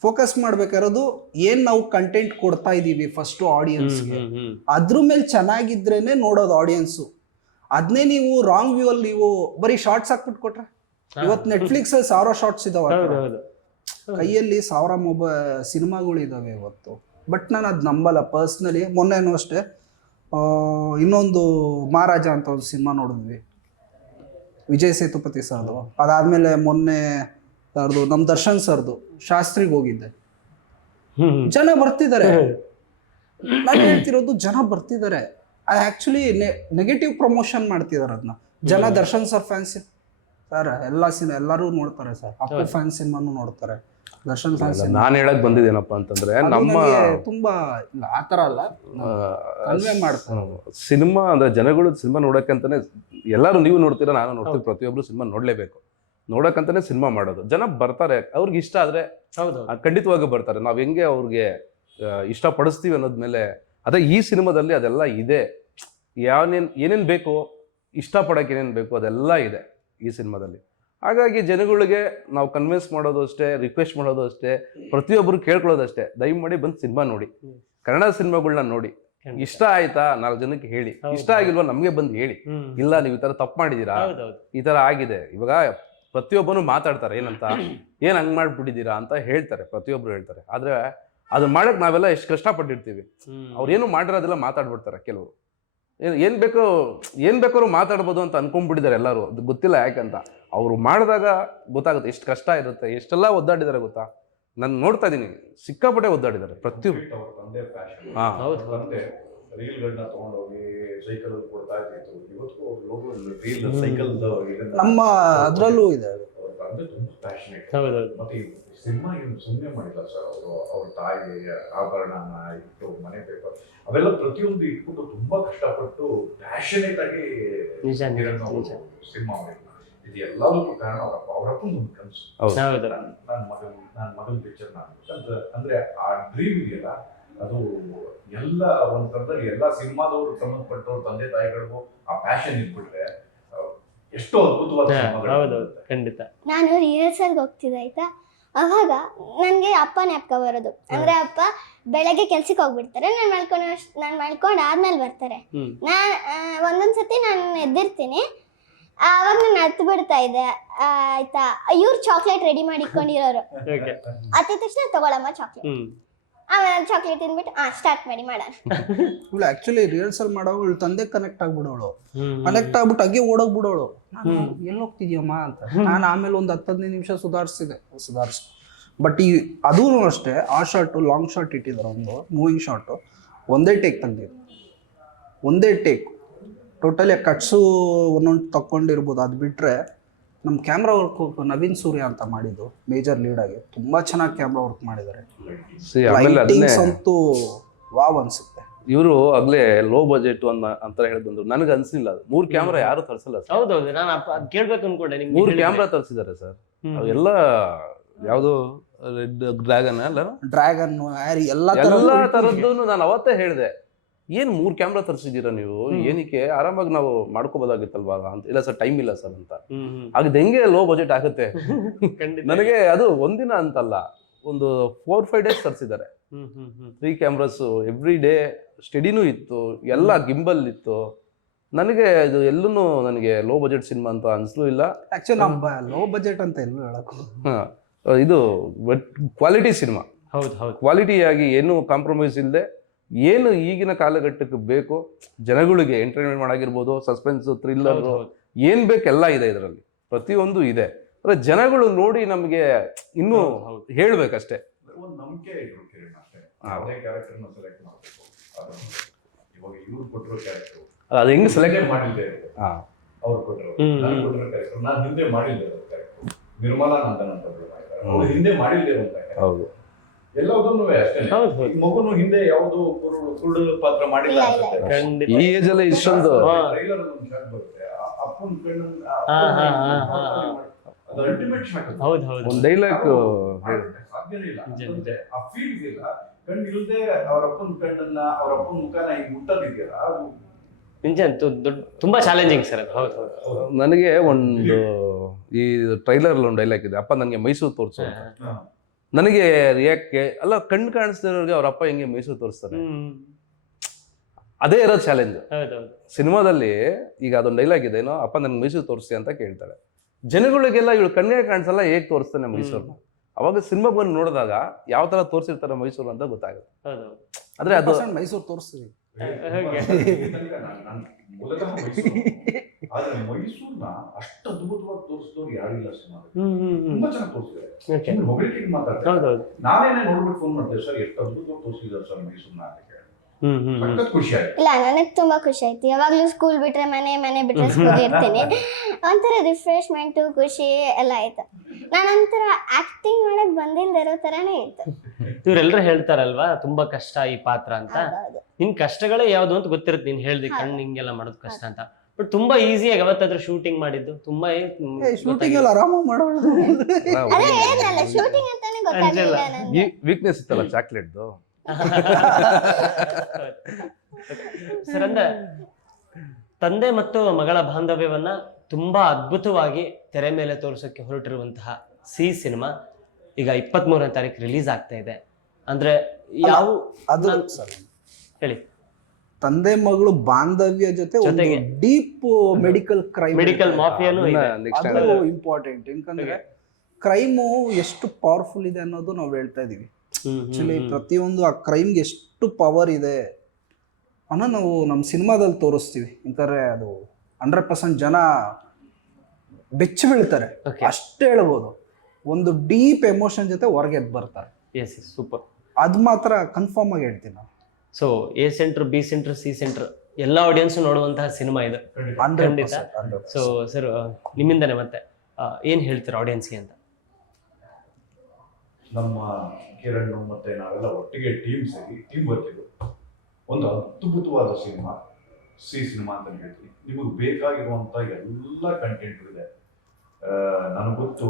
ಫೋಕಸ್ ಮಾಡ್ಬೇಕಾಗಿರೋದು ಏನು ನಾವು ಕಂಟೆಂಟ್ ಕೊಡ್ತಾ ಇದ್ದೀವಿ ಫಸ್ಟು ಆಡಿಯನ್ಸ್ಗೆ, ಅದ್ರ ಮೇಲೆ ಚೆನ್ನಾಗಿದ್ರೇನೆ ನೋಡೋದು ಆಡಿಯನ್ಸು. ಅದನ್ನೇ ನೀವು ರಾಂಗ್ ವ್ಯೂ ಅಲ್ಲಿ ನೀವು ಬರೀ ಶಾರ್ಟ್ಸ್ ಹಾಕ್ಬಿಟ್ಟು ಕೊಟ್ರೆ, ಇವತ್ತು ನೆಟ್ಫ್ಲಿಕ್ಸ್ 1000 ಶಾರ್ಟ್ಸ್ ಇದಾವೆ, ಕೈಯಲ್ಲಿ 1000 ಸಿನಿಮಾಗಳು ಇದಾವೆ ಇವತ್ತು. ಬಟ್ ನಾನು ಅದು ನಂಬಲ್ಲ ಪರ್ಸ್ನಲಿ. ಮೊನ್ನೆನೂ ಅಷ್ಟೇ ಇನ್ನೊಂದು ಮಹಾರಾಜ ಅಂತ ಒಂದು ಸಿನಿಮಾ ನೋಡಿದ್ವಿ, ವಿಜಯ್ ಸೇತುಪತಿ ಸರ್ದು. ಅದಾದ್ಮೇಲೆ ಮೊನ್ನೆ ಯಾರ್ದು, ನಮ್ಮ ದರ್ಶನ್ ಸರ್ದು ಶಾಸ್ತ್ರಿಗೆ ಹೋಗಿದ್ದೆ. ಜನ ಬರ್ತಿದ್ದಾರೆ, ನಾನು ಹೇಳ್ತಿರೋದು ಜನ ಬರ್ತಿದ್ದಾರೆ. ಆ್ಯಕ್ಚುಲಿ ನೆಗೆಟಿವ್ ಪ್ರಮೋಷನ್ ಮಾಡ್ತಿದ್ದಾರೆ ಅದನ್ನ. ಜನ ದರ್ಶನ್ ಸರ್ ಫ್ಯಾನ್ಸ್ ಸರ್, ಎಲ್ಲರೂ ನೋಡ್ತಾರೆ ಸರ್. ಅಪ್ಪು ಫ್ಯಾನ್ ಸಿನಿಮಾನು ನೋಡ್ತಾರೆ, ದರ್ಶನ್ ಫ್ಯಾನ್ಸ್. ನಾನು ಹೇಳಕ್ ಬಂದಿದ್ದೇನಪ್ಪ ಅಂತಂದ್ರೆ, ನಮ್ಮ ತುಂಬಾ ಇಲ್ಲ ಆ ಥರ ಅಲ್ಲ, ಕನ್ವೆ ಮಾಡ್ತಾರೆ. ಸಿನಿಮಾ ಅಂದ್ರೆ ಜನಗಳು ಸಿನಿಮಾ ನೋಡಕ್ಕಂತಾನೆ, ಎಲ್ಲರೂ ನೀವು ನೋಡ್ತೀರಾ, ನಾನು ನೋಡ್ತೀನಿ, ಪ್ರತಿಯೊಬ್ರು ಸಿನಿಮಾ ನೋಡ್ಲೇಬೇಕು. ನೋಡಕ್ಕಂತಾನೆ ಸಿನಿಮಾ ಮಾಡೋದು. ಜನ ಬರ್ತಾರೆ, ಅವ್ರಿಗೆ ಇಷ್ಟ ಆದ್ರೆ ಖಂಡಿತವಾಗಿ ಬರ್ತಾರೆ. ನಾವ್ ಹೆಂಗೆ ಅವ್ರಿಗೆ ಇಷ್ಟಪಡಿಸ್ತೀವಿ ಅನ್ನೋದ್ಮೇಲೆ, ಅದೇ ಈ ಸಿನಿಮಾದಲ್ಲಿ ಅದೆಲ್ಲ ಇದೆ. ಏನೇನ್ ಬೇಕು, ಇಷ್ಟಪಡಕ್ಕೆ ಏನೇನು ಬೇಕು ಅದೆಲ್ಲ ಇದೆ ಈ ಸಿನಿಮಾದಲ್ಲಿ. ಹಾಗಾಗಿ ಜನಗಳಿಗೆ ನಾವು ಕನ್ವಿನ್ಸ್ ಮಾಡೋದು ಅಷ್ಟೇ, ರಿಕ್ವೆಸ್ಟ್ ಮಾಡೋದು ಅಷ್ಟೇ, ಪ್ರತಿಯೊಬ್ಬರು ಕೇಳ್ಕೊಳ್ಳೋದು ಅಷ್ಟೇ, ದಯಮಾಡಿ ಬಂದು ಸಿನಿಮಾ ನೋಡಿ, ಕನ್ನಡ ಸಿನಿಮಾಗಳನ್ನ ನೋಡಿ. ಇಷ್ಟ ಆಯ್ತಾ 4 ಜನಕ್ಕೆ ಹೇಳಿ, ಇಷ್ಟ ಆಗಿಲ್ವಾ ನಮಗೆ ಬಂದು ಹೇಳಿ, ಇಲ್ಲ ನೀವು ಈ ತರ ತಪ್ಪು ಮಾಡಿದೀರಾ, ಈ ತರ ಆಗಿದೆ. ಇವಾಗ ಪ್ರತಿಯೊಬ್ಬನು ಮಾತಾಡ್ತಾರೆ, ಏನಂತ ಏನ್ ಹಂಗ್ ಮಾಡ್ಬಿಟ್ಟಿದ್ದೀರಾ ಅಂತ ಹೇಳ್ತಾರೆ, ಪ್ರತಿಯೊಬ್ರು ಹೇಳ್ತಾರೆ. ಆದ್ರೆ ಅದನ್ನ ಮಾಡಕ್ ನಾವೆಲ್ಲ ಎಷ್ಟು ಕಷ್ಟಪಟ್ಟಿರ್ತೀವಿ. ಅವ್ರೇನು ಮಾಡಿರೋದೆಲ್ಲ ಮಾತಾಡ್ಬಿಡ್ತಾರೆ ಕೆಲವರು. ಏನ್ ಬೇಕಾದ್ರೂ ಮಾತಾಡ್ಬೋದು ಅಂತ ಅನ್ಕೊಂಡ್ಬಿಟ್ಟಿದ್ದಾರೆ ಎಲ್ಲರೂ. ಅದು ಗೊತ್ತಿಲ್ಲ ಯಾಕಂತ. ಅವ್ರು ಮಾಡಿದಾಗ ಗೊತ್ತಾಗುತ್ತೆ ಎಷ್ಟು ಕಷ್ಟ ಇರುತ್ತೆ, ಎಷ್ಟೆಲ್ಲ ಒದ್ದಾಡಿದ್ದಾರೆ ಗೊತ್ತಾ. ನಾನು ನೋಡ್ತಾ ಇದ್ದೀನಿ, ಸಿಕ್ಕಾಪಟ್ಟೆ ಒದ್ದಾಡಿದ್ದಾರೆ ಪ್ರತಿಯೊಬ್ಬರು. ಅವ್ರ ತಂದೆ ಫ್ಯಾಷನ್, ಹಾ. ತಂದೆ ರೀಲ್ಗಳನ್ನ ತಗೊಂಡೋಗಿ ಸೈಕಲ್ ಕೊಡ್ತಾ ಇದ್ದಿತ್ತು. ಇವತ್ತು ರೀಲ್ ಸೈಕಲ್ ನಮ್ಮ ಅದರಲ್ಲೂ ಇದೆ. ಅವ್ರ ತಂದೆ ತುಂಬಾ ಪ್ಯಾಷನೇಟ್. ಹೌದೌದು. ಮತ್ತೆ ಈ ಸಿನಿಮಾ ಏನು ಸುಮ್ಮನೆ ಮಾಡಿಲ್ಲ ಸರ್. ಅವರು ಅವ್ರ ತಾಯಿ ಆಭರಣನ ಇಟ್ಟು, ಮನೆ ಪೇಪರ್ ಅವೆಲ್ಲ ಪ್ರತಿಯೊಂದು ಇಟ್ಬಿಟ್ಟು ತುಂಬಾ ಕಷ್ಟಪಟ್ಟು ಪ್ಯಾಷನೇಟ್ ಆಗಿ ನಿಜ. ಸಿನಿಮಾ ಮಾಡಿಲ್ಲ. ಇದು ಎಲ್ಲದಕ್ಕೂ ಕಾರಣ ಅವರಪ್ಪನ ಒಂದು ಕನಸು. ನನ್ನ ಮಗನ ಪಿಕ್ಚರ್ ಅಂದ್ರೆ ಆ ಡ್ರೀಮ್ ಇದೆಯಲ್ಲ, ಅದು ಎಲ್ಲ ಒಂದ್ ಥರದಲ್ಲಿ ಎಲ್ಲ ಸಿನಿಮಾದವ್ರು ಸಂಬಂಧಪಟ್ಟವ್ರ ತಂದೆ ತಾಯಿಗಳಿಗೂ ಆ ಪ್ಯಾಷನ್ ಇಟ್ಬಿಟ್ರೆ ಎಷ್ಟೋ ಅದ್ಭುತವಾದ ಹೌದೌದು, ಖಂಡಿತ. ನಾನು ರಿಹರ್ಸಲ್ಗೆ ಹೋಗ್ತಿದ್ದೆ ಆಯ್ತಾ, ಅವಾಗ ನನಗೆ ಅಪ್ಪ ಜ್ಞಾಪಕ ಬರೋದು. ಅಂದ್ರೆ ಅಪ್ಪ ಬೆಳಗ್ಗೆ ಕೆಲ್ಸಕ್ಕೆ ಹೋಗ್ಬಿಡ್ತಾರೆ, ನಾನು ಮಲ್ಕೊಂಡು ಆದ್ಮೇಲೆ ಬರ್ತಾರೆ. ಒಂದೊಂದ್ಸತಿ ನಾನು ಎದ್ದಿರ್ತೀನಿ, ಆವಾಗ ನಾನು ಹತ್ತು ಬಿಡ್ತಾ ಇದ್ದೆ ಆಯ್ತಾ. ಇವ್ರು ಚಾಕ್ಲೇಟ್ ರೆಡಿ ಮಾಡಿ ಇಟ್ಕೊಂಡಿರೋರು, ಹತ್ತಿದ ತಕ್ಷಣ ತಗೊಳಮ್ಮ ಚಾಕ್ಲೇಟ್, ಆಮೇಲೆ ಚಾಕ್ಲೇಟ್ ತಿಂದ್ಬಿಟ್ಟು ಸ್ಟಾರ್ಟ್ ಮಾಡಿ ಮಾಡೋಣ. ಇವಳು ಆಕ್ಚುಲಿ ರಿಹರ್ಸಲ್ ಮಾಡೋಳು ತಂದೆ ಕನೆಕ್ಟ್ ಆಗ್ಬಿಡೋಳು, ಕನೆಕ್ಟ್ ಆಗ್ಬಿಟ್ಟು ಹಂಗೆ ಓಡೋಗ್ಬಿಡೋಳು. ನಾನು ಎಲ್ಲಿ ಹೋಗ್ತಿದ್ಯಮ್ಮ ಅಂತ ನಾನು ಆಮೇಲೆ ಒಂದು 10-15 ನಿಮಿಷ ಸುಧಾರಿಸಿ. ಬಟ್ ಈ ಅದೂ ಅಷ್ಟೇ, ಆ ಶಾರ್ಟು ಲಾಂಗ್ ಶಾರ್ಟ್ ಇಟ್ಟಿದ್ದಾರೆ, ಒಂದು ಮೂವಿಂಗ್ ಶಾರ್ಟು ಒಂದೇ ಟೇಕ್ ತಂದಿದ್ದು, ಒಂದೇ ಟೇಕ್. ಟೋಟಲಿ ಕಟ್ಸು ಒಂದೊಂದು ತಕ್ಕೊಂಡಿರ್ಬೋದು. ಅದು ಬಿಟ್ಟರೆ ನಮ್ಮ ಕ್ಯಾಮ್ರಾ ವರ್ಕ್ ನವೀನ್ ಸೂರ್ಯ ಅಂತ ಮಾಡಿದ್ದು ಮೇಜರ್ ಲೀಡಾಗಿ ತುಂಬ ಚೆನ್ನಾಗಿ ಕ್ಯಾಮ್ರಾ ವರ್ಕ್ ಮಾಡಿದ್ದಾರೆ. ಲೈಟಿಂಗ್ಸ್ ಅಂತೂ ವಾವ್ ಅನ್ಸುತ್ತೆ. ಇವರು ಆಗ್ಲೇ ಲೋ ಬಜೆಟ್ ಅಂತ ಹೇಳಿ ಬಂದ್ರು, ನನಗೆ ಅನ್ಸಿಲ್ಲ. ಅದು 3 ಕ್ಯಾಮ್ರಾ ಯಾರು ತರಿಸಲ್ಲ. ಹೌದೌದು, ನಾನು ಕೇಳ್ಬೇಕು ಅನ್ಕೊಂಡೆ. 3 ಕ್ಯಾಮ್ರಾ ತರಿಸಿದ್ದಾರೆ ಸರ್. ಅವೆಲ್ಲ ಯಾವುದು ಡ್ರ್ಯಾಗನ್ ಎಲ್ಲ ತರದ್ದು. ನಾನು ಅವತ್ತೇ ಹೇಳಿದೆ, ಏನ್ 3 ಕ್ಯಾಮ್ರಾ ತರಿಸಿದ್ದೀರಾ ನೀವು, ಏನಕ್ಕೆ ಆರಾಮಾಗಿ ನಾವು ಮಾಡ್ಕೋಬೋದಾಗಿತ್ತಲ್ವಾ ಅಂತ. ಇಲ್ಲ ಸರ್, ಟೈಮ್ ಇಲ್ಲ ಸರ್ ಅಂತ. ಅದು ಹೆಂಗೆ ಲೋ ಬಜೆಟ್ ಆಗುತ್ತೆ. ನನಗೆ ಅದು ಒಂದಿನ ಅಂತಲ್ಲ, ಒಂದು 4-5 ಡೇಸ್ ತರಿಸಿದ್ದಾರೆ. 3 ಕ್ಯಾಮ್ರಾಸ್ ಎವ್ರಿ ಡೇ ಸ್ಟಡಿನೂ ಇತ್ತು, ಎಲ್ಲ ಗಿಂಬಲ್ ಇತ್ತು. ನನಗೆ ಇದು ಎಲ್ಲೂ ನನಗೆ ಲೋ ಬಜೆಟ್ ಸಿನಿಮಾ ಅಂತ ಅನ್ಸ್ಲೂ ಇಲ್ಲ. ಆಕ್ಚುಲಿ ಲೋ ಬಜೆಟ್ ಅಂತ ಎಲ್ಲೂ ಹೇಳಕ್, ಇದು ಕ್ವಾಲಿಟಿ ಸಿನಿಮಾ. ಹೌದು ಹೌದು, ಕ್ವಾಲಿಟಿಯಾಗಿ ಏನು ಕಾಂಪ್ರಮೈಸ್ ಇಲ್ಲದೆ, ಏನು ಈಗಿನ ಕಾಲಘಟ್ಟಕ್ಕೆ ಬೇಕು ಜನಗಳಿಗೆ ಎಂಟರ್ಟೈನ್ಮೆಂಟ್ ಮಾಡಾಗಿರ್ಬೋದು, ಸಸ್ಪೆನ್ಸ್, ಥ್ರಿಲ್ಲರ್, ಏನ್ ಬೇಕೆಲ್ಲ ಇದೆ ಇದರಲ್ಲಿ, ಪ್ರತಿಯೊಂದು ಇದೆ. ಅಂದ್ರೆ ಜನಗಳು ನೋಡಿ ನಮಗೆ ಇನ್ನೂ ಹೇಳ್ಬೇಕಷ್ಟೇ. ಒಂದು ನಂಬಿಕೆ ಇದ್ರು ಕಿರಣ್ ಅಷ್ಟೇ. ಯಾವುದೇ ಕ್ಯಾರೆಕ್ಟರ್ನ ಸೆಲೆಕ್ಟ್ ಮಾಡಬೇಕು, ಅದು ಇವಾಗ ಇವ್ರು ಕೊಟ್ಟಿರೋ ಕ್ಯಾರೆಕ್ಟರ್ ಅದು ಹೆಂಗ್ ಸೆಲೆಕ್ಟ್ ಮಾಡಿದ್ದೆ, ಅವ್ರು ಕೊಟ್ಟಿರೋ ಕ್ಯಾರೆಕ್ಟರ್ ನಾನು ಹಿಂದೆ ಮಾಡಿದ್ದೆ. ಕ್ಯಾರೆಕ್ಟರ್ ನಿರ್ಮಲಾ ನಂದನ್ ಅಂತ ಅವ್ರು ಹಿಂದೆ ಮಾಡಿದ್ದೆ ಅಂತ. ಹೌದು, ಎಲ್ಲದನ್ನು ಅಷ್ಟೇ. ಮಗುನು ಹಿಂದೆ ಯಾವುದು ಕುರುಡು ಪಾತ್ರ ಮಾಡಿಲ್ಲ ಅನ್ಸುತ್ತೆ. ಈ ಏಜ್ ಅಲ್ಲಿ ಇಷ್ಟೊಂದು ಟ್ರೈಲರ್ ಒಂದು ಶಾಟ್ ಬರುತ್ತೆ, ಅಪ್ಪನ ಕಣ್ಣು ಅದು ಅಲ್ಟಿಮೇಟ್ ಶಾಟ್. ಹೌದು ಹೌದು, ಒಂದು ಡೈಲಾಗ್ ಸಾಧ್ಯನೇ ಇಲ್ಲ. ಆ ಫೀಲ್ ಇಲ್ಲ, ಕಣ್ಣು ಇಲ್ಲದೆ ಅವ್ರ ಅಪ್ಪನ ಕಣ್ಣನ್ನ, ಅವ್ರ ಅಪ್ಪನ ಮುಖನ ಈಗ ಮುಟ್ಟದಿದೆಯಲ್ಲ, ಅದು ನಿಜ ತುಂಬಾ ಚಾಲೆಂಜಿಂಗ್ ಸರ್. ಹೌದು ಹೌದು, ನನಗೆ ಒಂದು ಈ ಟ್ರೈಲರ್ ಒಂದು ಡೈಲಾಗ್ ಇದೆ, ಅಪ್ಪ ನನಗೆ ಮೈಸೂರು ತೋರಿಸು. ನನಗೆ ರಿಯಾಕ್ಟ್ ಅಲ್ಲ, ಕಣ್ಣು ಕಾಣಿಸ್ತಿರೋರಿಗೆ ಅವ್ರ ಅಪ್ಪ ಹೆಂಗೆ ಮೈಸೂರು ತೋರಿಸ್ತಾರೆ, ಅದೇ ಇರೋ ಚಾಲೆಂಜ್ ಸಿನಿಮಾದಲ್ಲಿ. ಈಗ ಅದೊಂದು ಡೈಲಾಗ್ ಇದೆ, ಏನೋ ಅಪ್ಪ ನನ್ಗೆ ಮೈಸೂರು ತೋರಿಸ್ತಿ ಅಂತ ಕೇಳ್ತಾಳೆ. ಜನಗಳಿಗೆಲ್ಲ ಇವಳು ಕಣ್ಣೇ ಕಾಣಿಸಲ್ಲ, ಹೇಗೆ ತೋರಿಸ್ತಾನೆ ಮೈಸೂರನ್ನ. ಅವಾಗ ಸಿನಿಮಾ ಬಂದು ನೋಡಿದಾಗ ಯಾವ ತರ ತೋರಿಸಿರ್ತಾರೆ ಮೈಸೂರು ಅಂತ ಗೊತ್ತಾಗುತ್ತೆ. ಆದ್ರೆ ಅದು ಮೈಸೂರು ತೋರಿಸ್ತೀವಿ. ಮೂಲತಃ ಮೈಸೂರು, ಆದ್ರೆ ಮೈಸೂರ್ನ ಅಷ್ಟು ಅದ್ಭುತವಾಗಿ ತೋರಿಸಿದವ್ರು ಯಾರಿಲ್ಲ ಸಿನಿಮಾ. ತುಂಬಾ ಚೆನ್ನಾಗಿ ತೋರಿಸಿದ್ದಾರೆ, ಹೊಗಳಿಕೆ ಮಾತಾಡ್ತಾರೆ. ನಾನೇನೆ ನೋಡ್ಬಿಟ್ಟು ಫೋನ್ ಮಾಡ್ತೇವೆ, ಸರ್ ಎಷ್ಟು ಅದ್ಭುತವಾಗಿ ತೋರಿಸಿದ್ದಾರೆ ಸರ್ ಮೈಸೂರ್ನ ಅಂತ ಕೇಳಿ. ಖುಷಿ ಆಯ್ತು. ಇಲ್ಲ, ನನಗೆ ತುಂಬಾ ಖುಷಿ ಆಯ್ತು. ಯಾವಾಗ್ಲೂ ಸ್ಕೂಲ್ ಬಿಟ್ರೆ ಮನೆ ಬಿಟ್ರೆ ಸ್ಕೂಲ್ ಇರ್ತೀನಿ. ಒಂಥರ ರಿಫ್ರೆಶ್ಮೆಂಟ್, ಖುಷಿ ಎಲ್ಲ ಆಯ್ತು. ನಾನೊಂಥರ ಆಕ್ಟಿಂಗ್ ಮಾಡಕ್ ಬಂದಿಲ್ದಿರೋ ತರಾನೇ ಇತ್ತು. ಇವ್ರೆಲ್ಲರೂ ಹೇಳ್ತಾರಲ್ವಾ ತುಂಬಾ ಕಷ್ಟ ಈ ಪಾತ್ರ ಅಂತ. ನಿನ್ ಕಷ್ಟಗಳೇ ಯಾವ್ದು ಅಂತ ಗೊತ್ತಿರುತ್ತೆ, ನೀನ್ ಹೇಳ್ದಿ ಕಣ್ಣು ಹಿಂಗೆಲ್ಲ ಮಾಡೋದು ಕಷ್ಟ ಅಂತ. ಬಟ್ ತುಂಬಾ ಈಸಿಯಾಗಿ ಯಾವತ್ತಾದ್ರೂ ಶೂಟಿಂಗ್ ಮಾಡಿದ್ದು ತುಂಬಾ ಶೂಟಿಂಗ್ ಎಲ್ಲ ಆರಾಮಾಗಿ ಮಾಡೋದು. ಅದೇ ಹೇಳಿದ್ನಲ್ಲ, ಶೂಟಿಂಗ್ ಅಂತಾನೆ ಗೊತ್ತಾಗಲಿಲ್ಲ ನನಗೆ. ವೀಕ್ನೆಸ್ ಇತ್ತಲ್ಲ ಚಾಕ್ಲೇಟ್ದು. ಸರ್, ಅಂದ ತಂದೆ ಮತ್ತು ಮಗಳ ಬಾಂಧವ್ಯವನ್ನ ತುಂಬಾ ಅದ್ಭುತವಾಗಿ ತೆರೆ ಮೇಲೆ ತೋರಿಸೋಕೆ ಹೊರಟಿರುವಂತಹ ಸಿ ಸಿನಿಮಾ ಈಗ 23ನೇ ತಾರೀಕು ರಿಲೀಸ್ ಆಗ್ತಾ ಇದೆ. ಅಂದ್ರೆ ಯಾವ ಅದು ನಾನ್- ಸರ್ ಹೇಳಿ. ತಂದೆ ಮಗಳು ಬಾಂಧವ್ಯ ಜೊತೆ ಒಂದು ಜೊತೆಗೆ ಡೀಪ್ ಮೆಡಿಕಲ್ ಕ್ರೈಮ್, ಮೆಡಿಕಲ್ ಮಾಫಿಯಾನು ಇದೆ. ನೆಕ್ಸ್ಟ್ ಅದು ಇಂಪಾರ್ಟೆಂಟ್. ಯಾಕಂದ್ರೆ ಕ್ರೈಮು ಎಷ್ಟು ಪವರ್ಫುಲ್ ಇದೆ ಅನ್ನೋದು ನಾವು ಹೇಳ್ತಾ ಇದೀವಿ. ಆಕ್ಚುಲಿ ಪ್ರತಿಯೊಂದು ಆ ಕ್ರೈಮ್ಗೆ ಎಷ್ಟು ಪವರ್ ಇದೆ ಅನ್ನೋ ನಾವು ನಮ್ಮ ಸಿನಿಮಾದಲ್ಲಿ ತೋರಿಸ್ತೀವಿ. ಯಾಕಂದ್ರೆ ಅದು 100% ಜನ ಬೆಚ್ಚಿ ಬೀಳ್ತಾರೆ, Okay. ಅಷ್ಟೇ ಹೇಳ್ಬೋದು. ಒಂದು ಡೀಪ್ ಎಮೋಷನ್ ಜೊತೆ ಹೊರಗೆ ಎದ್ದು ಬರ್ತಾರೆ. Yes super. ಅದು ಮಾತ್ರ ಕನ್ಫರ್ಮ್ ಆಗಿ ಹೇಳ್ತೀನಿ ನಾನು. So A centre, B centre, C centre ಎಲ್ಲ ಆಡಿಯನ್ಸ್ ನೋಡುವಂತಹ ಸಿನಿಮಾ ಇದು. 100%. ಸೊ ಸರ್, ನಿಮ್ಮಿಂದನೇ ಮತ್ತೆ ಏನ್ ಹೇಳ್ತೀರಾ ಆಡಿಯನ್ಸ್ಗೆ ಅಂತ? ನಮ್ಮ ಕಿರಣ್ ಮತ್ತೆ ನಾವೆಲ್ಲ ಒಟ್ಟಿಗೆ ಟೀಮ್ ವರ್ಕ್ ಇದು ಒಂದು ಅದ್ಭುತವಾದ ಸಿನಿಮಾ, ಸಿ ಸಿನಿಮಾ ಅಂತ ಹೇಳ್ತೀನಿ. ನಿಮಗೆ ಬೇಕಾಗಿರುವಂಥ ಎಲ್ಲ ಕಂಟೆಂಟು ಇದೆ. ನನಗೆ ಗೊತ್ತು,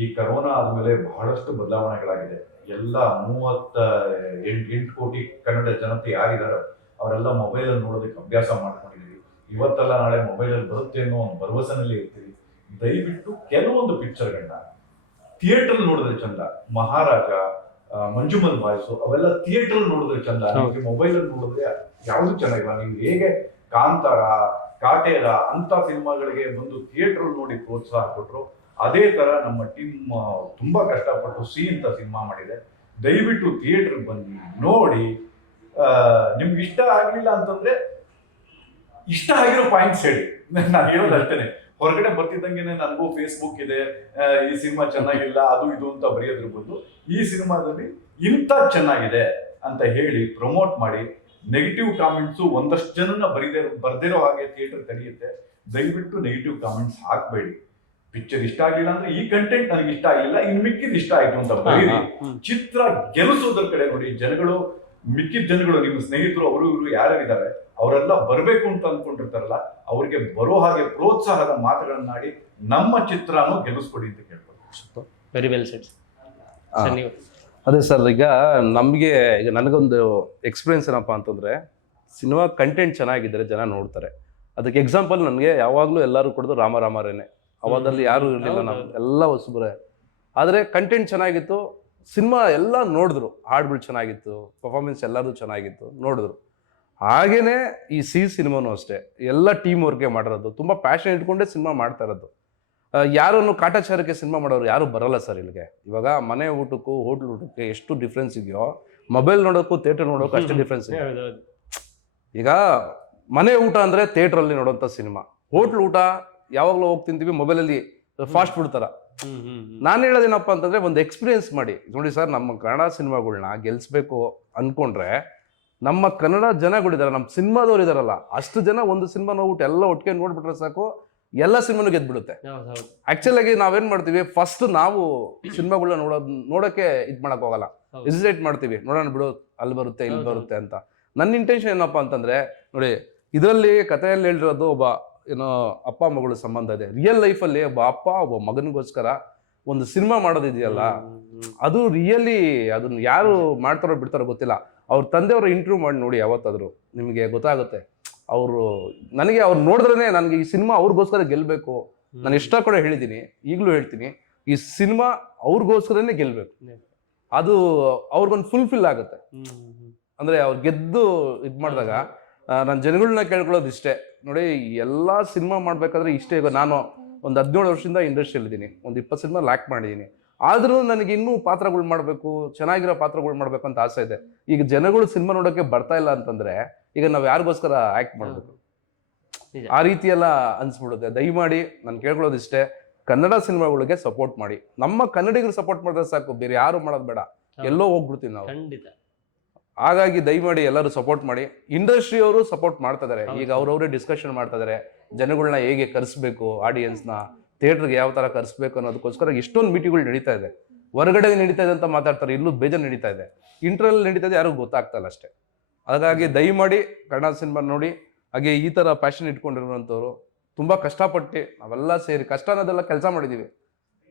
ಈ ಕರೋನಾ ಆದಮೇಲೆ ಬಹಳಷ್ಟು ಬದಲಾವಣೆಗಳಾಗಿದೆ. ಎಲ್ಲ 38 ಕೋಟಿ ಕನ್ನಡ ಜನತೆ ಯಾರಿದಾರೋ ಅವರೆಲ್ಲ ಮೊಬೈಲಲ್ಲಿ ನೋಡೋದಕ್ಕೆ ಅಭ್ಯಾಸ ಮಾಡ್ಕೊಂಡಿದ್ದೀವಿ. ಇವತ್ತೆಲ್ಲ ನಾಳೆ ಮೊಬೈಲಲ್ಲಿ ಬರುತ್ತೆ ಅನ್ನೋ ಒಂದು ಭರವಸೆನಲ್ಲಿ ಇರ್ತೀವಿ. ದಯವಿಟ್ಟು ಕೆಲವೊಂದು ಪಿಕ್ಚರ್ಗಳನ್ನ ಥಿಯೇಟರ್ ನೋಡಿದ್ರೆ ಚಂದ. ಮಹಾರಾಜ, ಮಂಜುಮಲ್ ಬಾಯ್ಸು ಅವೆಲ್ಲ ಥಿಯೇಟರ್ ನೋಡಿದ್ರೆ ಚಂದ. ನಿಮಗೆ ಮೊಬೈಲಲ್ಲಿ ನೋಡಿದ್ರೆ ಯಾವುದು ಚೆನ್ನಾಗಿಲ್ಲ. ನೀವು ಹೇಗೆ ಕಾಂತಾರ, ಕಾಟೇರ ಅಂತ ಸಿನಿಮಾಗಳಿಗೆ ಬಂದು ಥಿಯೇಟರ್ ನೋಡಿ ಪ್ರೋತ್ಸಾಹ ಕೊಟ್ಟರು, ಅದೇ ತರ ನಮ್ಮ ಟೀಮ್ ತುಂಬಾ ಕಷ್ಟಪಟ್ಟು ಸಿ ಅಂತ ಸಿನಿಮಾ ಮಾಡಿದೆ. ದಯವಿಟ್ಟು ಥಿಯೇಟರ್ ಬನ್ನಿ, ನೋಡಿ. ನಿಮ್ಗೆ ಇಷ್ಟ ಆಗ್ಲಿಲ್ಲ ಅಂತಂದ್ರೆ ಇಷ್ಟ ಆಗಿರೋ ಪಾಯಿಂಟ್ಸ್ ಹೇಳಿ. ನಾನು ಹೇಳೋದು ಅಷ್ಟೇನೆ. ಹೊರಗಡೆ ಬರ್ತಿದ್ದಂಗೆನೆ ನನಗೂ ಫೇಸ್ಬುಕ್ ಇದೆ, ಈ ಸಿನಿಮಾ ಚೆನ್ನಾಗಿಲ್ಲ ಅದು ಇದು ಅಂತ ಬರೆಯೋದ್ರ ಬದಲು ಈ ಸಿನಿಮಾದಲ್ಲಿ ಇಂಥ ಚೆನ್ನಾಗಿದೆ ಅಂತ ಹೇಳಿ ಪ್ರಮೋಟ್ ಮಾಡಿ. ನೆಗೆಟಿವ್ ಕಾಮೆಂಟ್ಸು ಒಂದಷ್ಟು ಜನನ ಬರ್ದಿರೋ ಹಾಗೆ ಥಿಯೇಟರ್ ತೆರೆಯುತ್ತೆ. ದಯವಿಟ್ಟು ನೆಗೆಟಿವ್ ಕಾಮೆಂಟ್ಸ್ ಹಾಕಬೇಡಿ. ಪಿಕ್ಚರ್ ಇಷ್ಟ ಆಗಿಲ್ಲ ಅಂದ್ರೆ ಈ ಕಂಟೆಂಟ್ ನನಗೆ ಇಷ್ಟ ಆಗಿಲ್ಲ, ಇನ್ನು ಮಿಕ್ಕಿದ್ ಇಷ್ಟ ಆಯ್ತು ಅಂತ ಬರೀರಿ. ಚಿತ್ರ ಗೆಲ್ಲಿಸೋದ್ರ ಕಡೆ ನೋಡಿ. ಜನಗಳು, ಮಿಕ್ಕಿದ ಜನಗಳು, ನಿಮ್ಮ ಸ್ನೇಹಿತರು ಅವರು ಇವರು ಯಾರ್ಯಾರಿದ್ದಾರೆ ಅವರೆಲ್ಲ ಬರಬೇಕು ಅಂತ ಅಂದ್ಕೊಂಡಿರ್ತಾರಲ್ಲ, ಅವ್ರಿಗೆ ಬರೋ ಹಾಗೆ ಪ್ರೋತ್ಸಾಹದ ಮಾತುಗಳನ್ನಾಡಿ ನಮ್ಮ ಚಿತ್ರನೂ ಗೆಲ್ಲಿಸ್ಕೊಡಿ ಅಂತ ಕೇಳ್ಬೋದು. Very well shed. ನೀವು ಅದೇ ಸರ್, ಈಗ ನನಗೊಂದು ಎಕ್ಸ್ಪೀರಿಯನ್ಸ್ ಏನಪ್ಪ ಅಂತಂದರೆ, ಸಿನಿಮಾ ಕಂಟೆಂಟ್ ಚೆನ್ನಾಗಿದ್ದರೆ ಜನ ನೋಡ್ತಾರೆ. ಅದಕ್ಕೆ ಎಕ್ಸಾಂಪಲ್ ನನಗೆ ಯಾವಾಗಲೂ ಎಲ್ಲರೂ ಕೊಡೋದು ರಾಮರೇನೆ. ಅವಾಗಲ್ಲಿ ಯಾರೂ ಇರಲಿಲ್ಲ, ನಾವು ಎಲ್ಲ ಹೊಸಬ್ರೆ. ಆದರೆ ಕಂಟೆಂಟ್ ಚೆನ್ನಾಗಿತ್ತು, ಸಿನಿಮಾ ಎಲ್ಲ ನೋಡಿದ್ರು, ಹಾಡುಗಳು ಚೆನ್ನಾಗಿತ್ತು, ಪರ್ಫಾರ್ಮೆನ್ಸ್ ಎಲ್ಲರೂ ಚೆನ್ನಾಗಿತ್ತು, ನೋಡಿದ್ರು. ಹಾಗೇನೆ ಈ ಸಿ ಸಿನಿಮಾನು ಅಷ್ಟೇ, ಎಲ್ಲ ಟೀಮ್ ವರ್ಕೆ ಮಾಡಿರೋದು, ತುಂಬ ಪ್ಯಾಷನ್ ಇಟ್ಕೊಂಡೇ ಸಿನಿಮಾ ಮಾಡ್ತಾ ಇರೋದು. ಯಾರನ್ನು ಕಾಟಾಚಾರಕ್ಕೆ ಸಿನಿಮಾ ಮಾಡೋರು ಯಾರು ಬರಲ್ಲ ಸರ್ ಇಲ್ಲಿಗೆ. ಇವಾಗ ಮನೆ ಊಟಕ್ಕೂ ಹೋಟ್ಲ್ ಊಟಕ್ಕೆ ಎಷ್ಟು ಡಿಫ್ರೆನ್ಸ್ ಇದೆಯೋ, ಮೊಬೈಲ್ ನೋಡೋಕ್ಕೂ ಥಿಯೇಟರ್ ನೋಡೋಕ್ಕೂ ಅಷ್ಟೇ ಡಿಫ್ರೆನ್ಸ್ ಇದೆ. ಈಗ ಮನೆ ಊಟ ಅಂದರೆ ಥಿಯೇಟ್ರಲ್ಲಿ ನೋಡೋಂಥ ಸಿನಿಮಾ, ಹೋಟ್ಲ್ ಊಟ ಯಾವಾಗಲೂ ಹೋಗಿ ತಿಂತೀವಿ ಮೊಬೈಲಲ್ಲಿ ಫಾಸ್ಟ್ ಫುಡ್ ಥರ. ನಾನು ಹೇಳೋದೇನಪ್ಪ ಅಂತಂದರೆ, ಒಂದು ಎಕ್ಸ್ಪೀರಿಯನ್ಸ್ ಮಾಡಿ ನೋಡಿ ಸರ್. ನಮ್ಮ ಕನ್ನಡ ಸಿನಿಮಾಗಳ್ನ ಗೆಲ್ಲಿಸ್ಬೇಕು ಅಂದ್ಕೊಂಡ್ರೆ, ನಮ್ಮ ಕನ್ನಡ ಜನಗಳಿದ್ದಾರೆ, ನಮ್ಮ ಸಿನಿಮಾದವ್ರು ಇದಾರಲ್ಲ, ಅಷ್ಟು ಜನ ಒಂದು ಸಿನಿಮಾ ನೋಡ್ಬಿಟ್ಟು ಎಲ್ಲ ಒಟ್ಟಿಗೆ ನೋಡ್ಬಿಟ್ರೆ ಸಾಕು, ಎಲ್ಲ ಸಿನಿಮಾನು ಗೆದ್ಬಿಡುತ್ತೆ. ಆಕ್ಚುಲ್ ಆಗಿ ನಾವೇನ್ ಮಾಡ್ತೀವಿ, ಫಸ್ಟ್ ನಾವು ಸಿನಿಮಾಗಳನ್ನ ನೋಡೋಕೆ ಇದು ಮಾಡಕ್ ಹೋಗಲ್ಲ, ಹೆಸಿಟೇಟ್ ಮಾಡ್ತೀವಿ, ನೋಡೋಣ ಬಿಡು ಅಲ್ಲಿ ಬರುತ್ತೆ ಇಲ್ಲಿ ಬರುತ್ತೆ ಅಂತ. ನನ್ನ ಇಂಟೆನ್ಷನ್ ಏನಪ್ಪಾ ಅಂತಂದ್ರೆ, ನೋಡಿ ಇದರಲ್ಲಿ ಕಥೆಯಲ್ಲಿ ಹೇಳಿರೋದು ಒಬ್ಬ ಏನೋ ಅಪ್ಪ ಮಗಳ ಸಂಬಂಧ ಇದೆ. ರಿಯಲ್ ಲೈಫಲ್ಲಿ ಒಬ್ಬ ಅಪ್ಪ ಒಬ್ಬ ಮಗನಿಗೋಸ್ಕರ ಒಂದು ಸಿನಿಮಾ ಮಾಡೋದಿದೆಯಲ್ಲ, ಅದು ರಿಯಲಿ ಅದನ್ನ ಯಾರು ಮಾಡ್ತಾರೋ ಬಿಡ್ತಾರೋ ಗೊತ್ತಿಲ್ಲ. ಅವ್ರ ತಂದೆಯವ್ರ ಇಂಟರ್ವ್ಯೂ ಮಾಡಿ ನೋಡಿ ಯಾವತ್ತಾದ್ರು, ನಿಮಗೆ ಗೊತ್ತಾಗುತ್ತೆ. ನನಗೆ ಅವ್ರು ನೋಡಿದ್ರೆ ನನಗೆ ಈ ಸಿನಿಮಾ ಅವ್ರಿಗೋಸ್ಕರ ಗೆಲ್ಲಬೇಕು. ನಾನು ಎಷ್ಟ ಕಡೆ ಹೇಳಿದ್ದೀನಿ, ಈಗಲೂ ಹೇಳ್ತೀನಿ, ಈ ಸಿನಿಮಾ ಅವ್ರಿಗೋಸ್ಕರನೇ ಗೆಲ್ಲಬೇಕು. ಅದು ಅವ್ರಿಗೊಂದು ಫುಲ್ಫಿಲ್ ಆಗುತ್ತೆ. ಅಂದರೆ ಅವ್ರು ಗೆದ್ದು ಇದು ಮಾಡಿದಾಗ ನಾನು ಜನಗಳನ್ನ ಕೇಳ್ಕೊಳ್ಳೋದು ಇಷ್ಟೇ ನೋಡಿ. ಎಲ್ಲ ಸಿನಿಮಾ ಮಾಡಬೇಕಾದ್ರೆ ಇಷ್ಟೇ. ಈಗ ನಾನು ಒಂದು 17 ವರ್ಷದಿಂದ ಇಂಡಸ್ಟ್ರಿಯಲ್ಲಿದ್ದೀನಿ, ಒಂದು 20 ಸಿನಿಮಾ ಲ್ಯಾಕ್ ಮಾಡಿದ್ದೀನಿ. ಆದರೂ ನನಗೆ ಇನ್ನೂ ಪಾತ್ರಗಳು ಮಾಡಬೇಕು, ಚೆನ್ನಾಗಿರೋ ಪಾತ್ರಗಳು ಮಾಡಬೇಕು ಅಂತ ಆಸೆ ಇದೆ. ಈಗ ಜನಗಳು ಸಿನಿಮಾ ನೋಡೋಕ್ಕೆ ಬರ್ತಾ ಇಲ್ಲ ಅಂತಂದರೆ, ಈಗ ನಾವು ಯಾರಿಗೋಸ್ಕರ ಆ್ಯಕ್ಟ್ ಮಾಡಬೇಕು? ಆ ರೀತಿ ಎಲ್ಲ ಅನ್ಸ್ಬಿಡುತ್ತೆ. ದಯಮಾಡಿ ನಾನು ಕೇಳ್ಕೊಳ್ಳೋದಿಷ್ಟೇ, ಕನ್ನಡ ಸಿನಿಮಾಗಳಿಗೆ ಸಪೋರ್ಟ್ ಮಾಡಿ. ನಮ್ಮ ಕನ್ನಡಿಗರು ಸಪೋರ್ಟ್ ಮಾಡಿದ್ರೆ ಸಾಕು, ಬೇರೆ ಯಾರು ಮಾಡೋದು ಬೇಡ. ಎಲ್ಲೋ ಹೋಗ್ಬಿಡ್ತೀವಿ ನಾವು. ಹಾಗಾಗಿ ದಯಮಾಡಿ ಎಲ್ಲರೂ ಸಪೋರ್ಟ್ ಮಾಡಿ. ಇಂಡಸ್ಟ್ರಿಯವರು ಸಪೋರ್ಟ್ ಮಾಡ್ತಾ ಇದಾರೆ. ಈಗ ಅವ್ರವರೇ ಡಿಸ್ಕಷನ್ ಮಾಡ್ತಾ ಇದಾರೆ, ಜನಗಳನ್ನ ಹೇಗೆ ಕರೆಸ್ಬೇಕು, ಆಡಿಯನ್ಸ್ನ ಥಿಯೇಟ್ರಿಗೆ ಯಾವ ಥರ ಕರೆಸ್ಬೇಕು ಅನ್ನೋದಕ್ಕೋಸ್ಕರ ಎಷ್ಟೊಂದು ಮೀಟಿಂಗ್ಗಳು ನಡೀತಾ ಇದೆ. ಹೊರಗಡೆ ನಡೀತಾ ಇದೆ ಅಂತ ಮಾತಾಡ್ತಾರೆ, ಇಲ್ಲೂ ಬೇಜಾರು ನಡೀತಾ ಇದೆ. ಇಂಟರ್ನಲ್ ನಡೀತಾ ಇದೆ, ಯಾರಿಗೂ ಗೊತ್ತಾಗ್ತಾ ಇಲ್ಲ ಅಷ್ಟೇ. ಹಾಗಾಗಿ ದಯಮಾಡಿ ಕನ್ನಡ ಸಿನಿಮಾ ನೋಡಿ. ಹಾಗೆ ಈ ಥರ ಪ್ಯಾಷನ್ ಇಟ್ಕೊಂಡಿರುವಂಥವ್ರು ತುಂಬ ಕಷ್ಟಪಟ್ಟು ನಾವೆಲ್ಲ ಸೇರಿ, ಕಷ್ಟ ಅನ್ನೋದೆಲ್ಲ ಕೆಲಸ ಮಾಡಿದ್ದೀವಿ.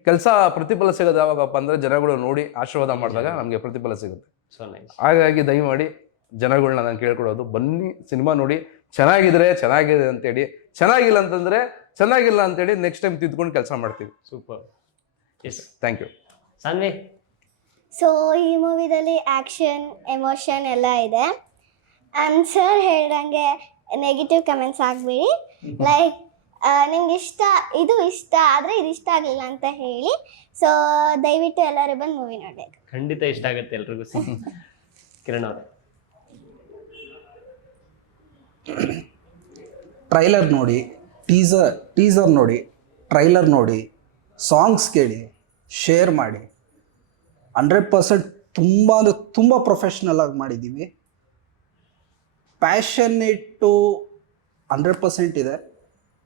ಕೆಲಸ ಪ್ರತಿಫಲ ಸಿಗೋದು ಯಾವಾಗಪ್ಪ ಅಂದರೆ, ಜನಗಳು ನೋಡಿ ಆಶೀರ್ವಾದ ಮಾಡಿದಾಗ ನಮಗೆ ಪ್ರತಿಫಲ ಸಿಗುತ್ತೆ. ಹಾಗಾಗಿ ದಯಮಾಡಿ ಜನಗಳನ್ನ ನಾನು ಕೇಳ್ಕೊಡೋದು, ಬನ್ನಿ ಸಿನಿಮಾ ನೋಡಿ. ಚೆನ್ನಾಗಿದ್ರೆ ಚೆನ್ನಾಗಿದೆ ಅಂತೇಳಿ, ಚೆನ್ನಾಗಿಲ್ಲ ಅಂತಂದರೆ ಚೆನ್ನಾಗಿಲ್ಲ ಅಂತೇಳಿ ನೆಕ್ಸ್ಟ್ ಟೈಮ್ ತಿದ್ಕೊಂಡು ಕೆಲಸ ಮಾಡ್ತೀವಿ. Super. Yes thank you. Saanvi. So ಈ ಮೂವಿದಲ್ಲಿ ಆ್ಯಕ್ಷನ್ ಎಮೋಷನ್ ಎಲ್ಲ ಇದೆ. ಆ್ಯಂಡ್ ಸರ್ ಹೇಳ್ದಂಗೆ ನೆಗೆಟಿವ್ ಕಮೆಂಟ್ಸ್ ಆಗಬೇಡಿ. ಲೈಕ್ ನಿಮ್ಗೆ ಇದು ಇಷ್ಟ ಆದರೆ ಇದು ಇಷ್ಟ ಆಗಲಿಲ್ಲ ಅಂತ ಹೇಳಿ. ಸೊ ದಯವಿಟ್ಟು ಎಲ್ಲರೂ ಬಂದು ಮೂವಿ ನೋಡಬೇಕು. ಖಂಡಿತ ಇಷ್ಟ ಆಗುತ್ತೆ ಎಲ್ರಿಗೂ. ಕಿರಣ್ ಅವರೇ. ಟ್ರೈಲರ್ ನೋಡಿ, ಟೀಸರ್ ನೋಡಿ, ಟ್ರೈಲರ್ ನೋಡಿ, ಸಾಂಗ್ಸ್ ಕೇಳಿ, ಶೇರ್ ಮಾಡಿ. 100% ತುಂಬ ಅಂದರೆ ತುಂಬ ಪ್ರೊಫೆಷ್ನಲ್ ಆಗಿ ಮಾಡಿದ್ದೀವಿ. ಪ್ಯಾಷನ್ನೇಟು 100% ಇದೆ.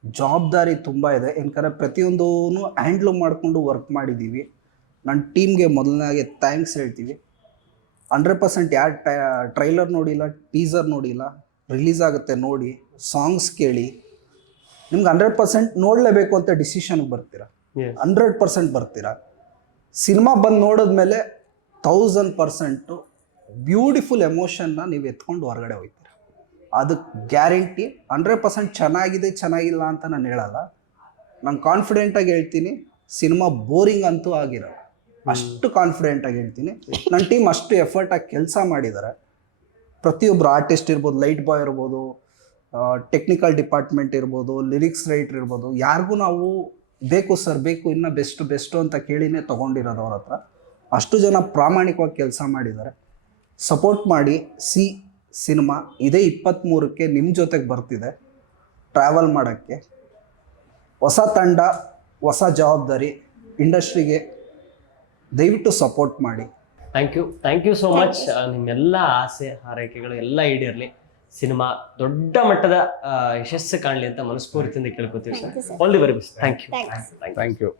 ಜವಾಬ್ದಾರಿ ತುಂಬ ಇದೆ. ಏನಕಂದರೆ ಪ್ರತಿಯೊಂದೂ ಹ್ಯಾಂಡ್ಲ್ ಮಾಡಿಕೊಂಡು ವರ್ಕ್ ಮಾಡಿದ್ದೀವಿ. ನನ್ನ ಟೀಮ್ಗೆ ಮೊದಲನಾಗೆ ಥ್ಯಾಂಕ್ಸ್ ಹೇಳ್ತೀವಿ. 100% ಯಾರು ಟ್ರೈಲರ್ ನೋಡಿಲ್ಲ, ಟೀಸರ್ ನೋಡಿಲ್ಲ, ರಿಲೀಸ್ ಆಗುತ್ತೆ ನೋಡಿ, ಸಾಂಗ್ಸ್ ಕೇಳಿ. ನಿಮ್ಗೆ 100% ನೋಡಲೇಬೇಕು ಅಂತ ಡಿಸಿಷನ್ಗೆ ಬರ್ತೀರಾ. 100% ಬರ್ತೀರಾ. ಸಿನಿಮಾ ಬಂದು ನೋಡಿದ್ಮೇಲೆ 1000% ಬ್ಯೂಟಿಫುಲ್ ಎಮೋಷನ್ನ ನೀವು ಎತ್ಕೊಂಡು ಹೊರಗಡೆ ಹೋಗ್ತೀರಾ. ಅದಕ್ಕೆ ಗ್ಯಾರಂಟಿ. 100% ಚೆನ್ನಾಗಿಲ್ಲ ಅಂತ ನಾನು ಹೇಳಲ್ಲ. ನಾನು ಕಾನ್ಫಿಡೆಂಟಾಗಿ ಹೇಳ್ತೀನಿ, ಸಿನಿಮಾ ಬೋರಿಂಗ್ ಅಂತೂ ಆಗಿರಲ್ಲ. ಅಷ್ಟು ಕಾನ್ಫಿಡೆಂಟಾಗಿ ಹೇಳ್ತೀನಿ. ನನ್ನ ಟೀಮ್ ಅಷ್ಟು ಎಫರ್ಟಾಗಿ ಕೆಲಸ ಮಾಡಿದ್ದಾರೆ. ಪ್ರತಿಯೊಬ್ಬರು ಆರ್ಟಿಸ್ಟ್ ಇರ್ಬೋದು, ಲೈಟ್ ಬಾಯ್ ಇರ್ಬೋದು, ಟೆಕ್ನಿಕಲ್ ಡಿಪಾರ್ಟ್ಮೆಂಟ್ ಇರ್ಬೋದು, ಲಿರಿಕ್ಸ್ ರೈಟರ್ ಇರ್ಬೋದು, ಯಾರಿಗೂ ನಾವು ಬೇಕು ಸರ್ ಬೇಕು ಇನ್ನೂ ಬೆಸ್ಟು ಅಂತ ಕೇಳಿನೇ ತೊಗೊಂಡಿರೋದು ಅವ್ರ ಹತ್ರ. ಅಷ್ಟು ಜನ ಪ್ರಾಮಾಣಿಕವಾಗಿ ಕೆಲಸ ಮಾಡಿದ್ದಾರೆ. ಸಪೋರ್ಟ್ ಮಾಡಿ. ಸಿನಿಮಾ ಇದೇ 23ಕ್ಕೆ ನಿಮ್ಮ ಜೊತೆಗೆ ಬರ್ತಿದೆ ಟ್ರಾವೆಲ್ ಮಾಡೋಕ್ಕೆ. ಹೊಸ ತಂಡ, ಹೊಸ ಜವಾಬ್ದಾರಿ ಇಂಡಸ್ಟ್ರಿಗೆ. ದಯವಿಟ್ಟು ಸಪೋರ್ಟ್ ಮಾಡಿ. Thank you so much. ನಿಮ್ಮೆಲ್ಲ ಆಸೆ ಹಾರೈಕೆಗಳು ಎಲ್ಲ ಈಡೇರಲಿ. ಸಿನಿಮಾ ದೊಡ್ಡ ಮಟ್ಟದ ಯಶಸ್ಸು ಕಾಣಲಿ ಅಂತ ಮನಸ್ಫೂರ್ತಿಯಿಂದ ಕೇಳ್ಕೊತೀವಿ sir. All the very best. Thank you. Thank you.